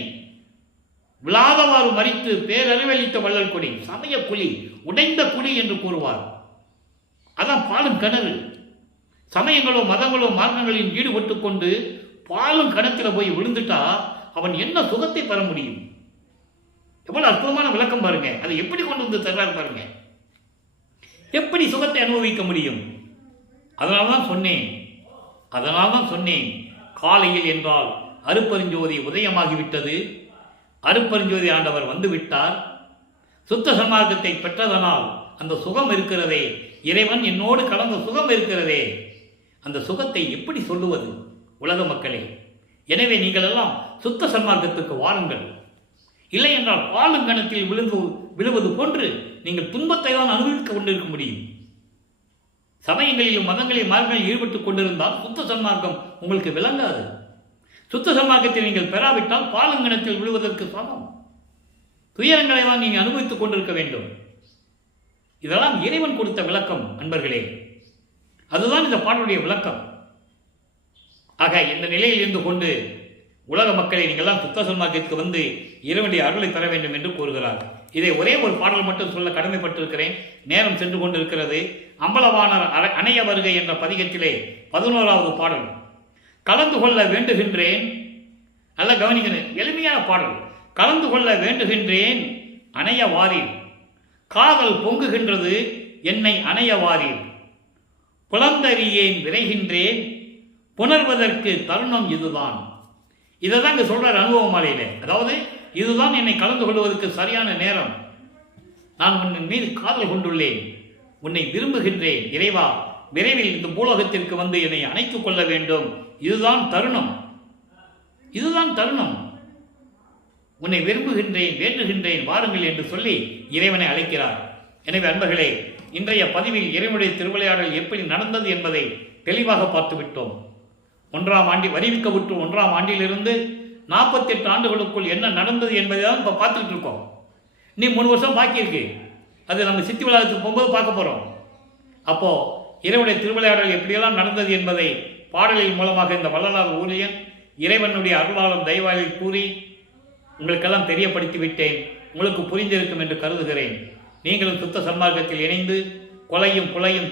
விழாதவாறு மறித்து பேரறிவளித்த வள்ளல் கொடி. சமய குழி, உடைந்த குழி என்று கூறுவார். அதான் பாலும் கிணறு. சமயங்களோ மதங்களோ மார்க்கங்களில் ஈடுபட்டு கொண்டு பாலும் கிணத்துல போய் விழுந்துட்டா அவன் என்ன சுகத்தை பெற முடியும்? எவ்வளவு அற்புதமான விளக்கம் பாருங்க. அதை எப்படி கொண்டு வந்து தர்றாரு பாருங்க. எப்படி சுகத்தை அனுபவிக்க முடியும்? அதனால்தான் சொன்னேன் காலையில் என்றால் அருப்பெருஞ்சோதி உதயமாகிவிட்டது. அருப்பெருஞ்சோதி ஆண்டவர் வந்து விட்டார். சுத்த சன்மார்க்கத்தை பெற்றதனால் அந்த சுகம் இருக்கிறதே, இறைவன் என்னோடு கலந்த சுகம் இருக்கிறதே, அந்த சுகத்தை எப்படி சொல்லுவது உலக மக்களே? எனவே நீங்கள் எல்லாம் சுத்த சன்மார்க்கத்துக்கு வாருங்கள். இல்லை என்றால் பாலுங்கணத்தில் விழுவது போன்று நீங்கள் துன்பத்தை தான் அனுபவிக்க கொண்டிருக்க முடியும். சமயங்களிலும் மதங்களிலும் மார்க்கங்களில் ஈடுபட்டுக் கொண்டிருந்தால் சுத்த சன்மார்க்கம் உங்களுக்கு விளங்காது. சுத்த சன்மார்க்கத்தை நீங்கள் பெறாவிட்டால் பாலுங்கணத்தில் விழுவதற்கு சமம். துயரங்களை தான் நீங்கள் அனுபவித்துக் கொண்டிருக்க வேண்டும். இதெல்லாம் இறைவன் கொடுத்த விளக்கம் அன்பர்களே. அதுதான் இந்த பாடலுடைய விளக்கம். ஆக இந்த நிலையில் இருந்து கொண்டு உலக மக்களை நீங்கள்லாம் சுத்த சன்மார்க்கத்துக்கு வந்து இறைவனுடைய அருளை பெற வேண்டும் என்று கூறுகிறார். இதை ஒரே ஒரு பாடல் மட்டும் சொல்ல கடமைப்பட்டிருக்கிறேன். நேரம் சென்று கொண்டிருக்கிறது. அம்பலவாணர் அணைய வருகை என்ற பதிகத்திலே 11வது பாடல். கலந்து கொள்ள வேண்டுகின்றேன். நல்லா கவனிக்கணும், எளிமையான பாடல். கலந்து கொள்ள வேண்டுகின்றேன் அணைய வாரீர், காதல் பொங்குகின்றது என்னை அணைய வாரீர், புலந்தறியேன் விரைகின்றேன் புணர்வதற்கு தருணம் இதுதான். இதை தான் இங்கே சொல்கிறார் அனுபவ மாலையிலே. அதாவது இதுதான் என்னை கலந்து கொள்வதற்கு சரியான நேரம். நான் உன் மீது காதல் கொண்டுள்ளேன், உன்னை விரும்புகின்றேன். இறைவா, விரைவில் இந்த பூலோகத்திற்கு வந்து என்னை அணைத்துக் கொள்ள வேண்டும். இதுதான் தருணம், உன்னை விரும்புகின்றேன், வேண்டுகின்றேன், வாருங்கள் என்று சொல்லி இறைவனை அழைக்கிறார். எனவே அன்பர்களே, இன்றைய பதிவில் இறைவனுடைய திருவிளையாடல் எப்படி நடந்தது என்பதை தெளிவாக பார்த்துவிட்டோம். 1ஆம் ஆண்டில் அறிவிக்கப்பட்டு 1ஆம் ஆண்டிலிருந்து 48 ஆண்டுகளுக்குள் என்ன நடந்தது என்பதை தான் இப்போ பார்த்துக்கிட்டு இருக்கோம். நீ 3 வருஷம் பாக்கி இருக்கு. அது நம்ம சித்தி விழாவுக்கு போகும்போது பார்க்க போகிறோம். அப்போது இறைவனுடைய திருவிளையாடல் எப்படியெல்லாம் நடந்தது என்பதை பாடலின் மூலமாக இந்த வள்ளலார் ஊழியன் இறைவனுடைய அருளாளம் தயவாயில் கூறி உங்களுக்கெல்லாம் தெரியப்படுத்தி விட்டேன். உங்களுக்கு புரிந்திருக்கும் என்று கருதுகிறேன். நீங்களும் சுத்த சன்மார்க்கத்தில் இணைந்து கொலையும் புலையும்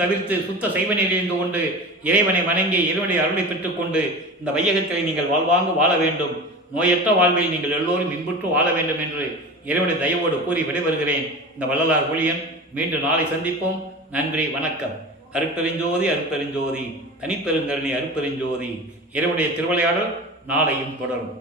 தவிர்த்து சுத்த சைவ நிலையிலிருந்து கொண்டு இறைவனை வணங்கி இறைவனுடைய அருளை பெற்றுக்கொண்டு இந்த வையகத்தில் நீங்கள் வாழ்வாங்கு வாழ வேண்டும். நோயற்ற வாழ்வில் நீங்கள் எல்லோரும் இன்புற்று வாழ வேண்டும் என்று இறைவனுடைய தயவோடு கூறி விடைபெறுகிறேன். இந்த வள்ளலார் ஊழியன். மீண்டும் நாளை சந்திப்போம். நன்றி, வணக்கம். அருட்பெருஞ்சோதி, தனிப்பெருங்கருணை அருட்பெருஞ்சோதி. இறைவனுடைய திருவிளையாடல் நாளையும் தொடரும்.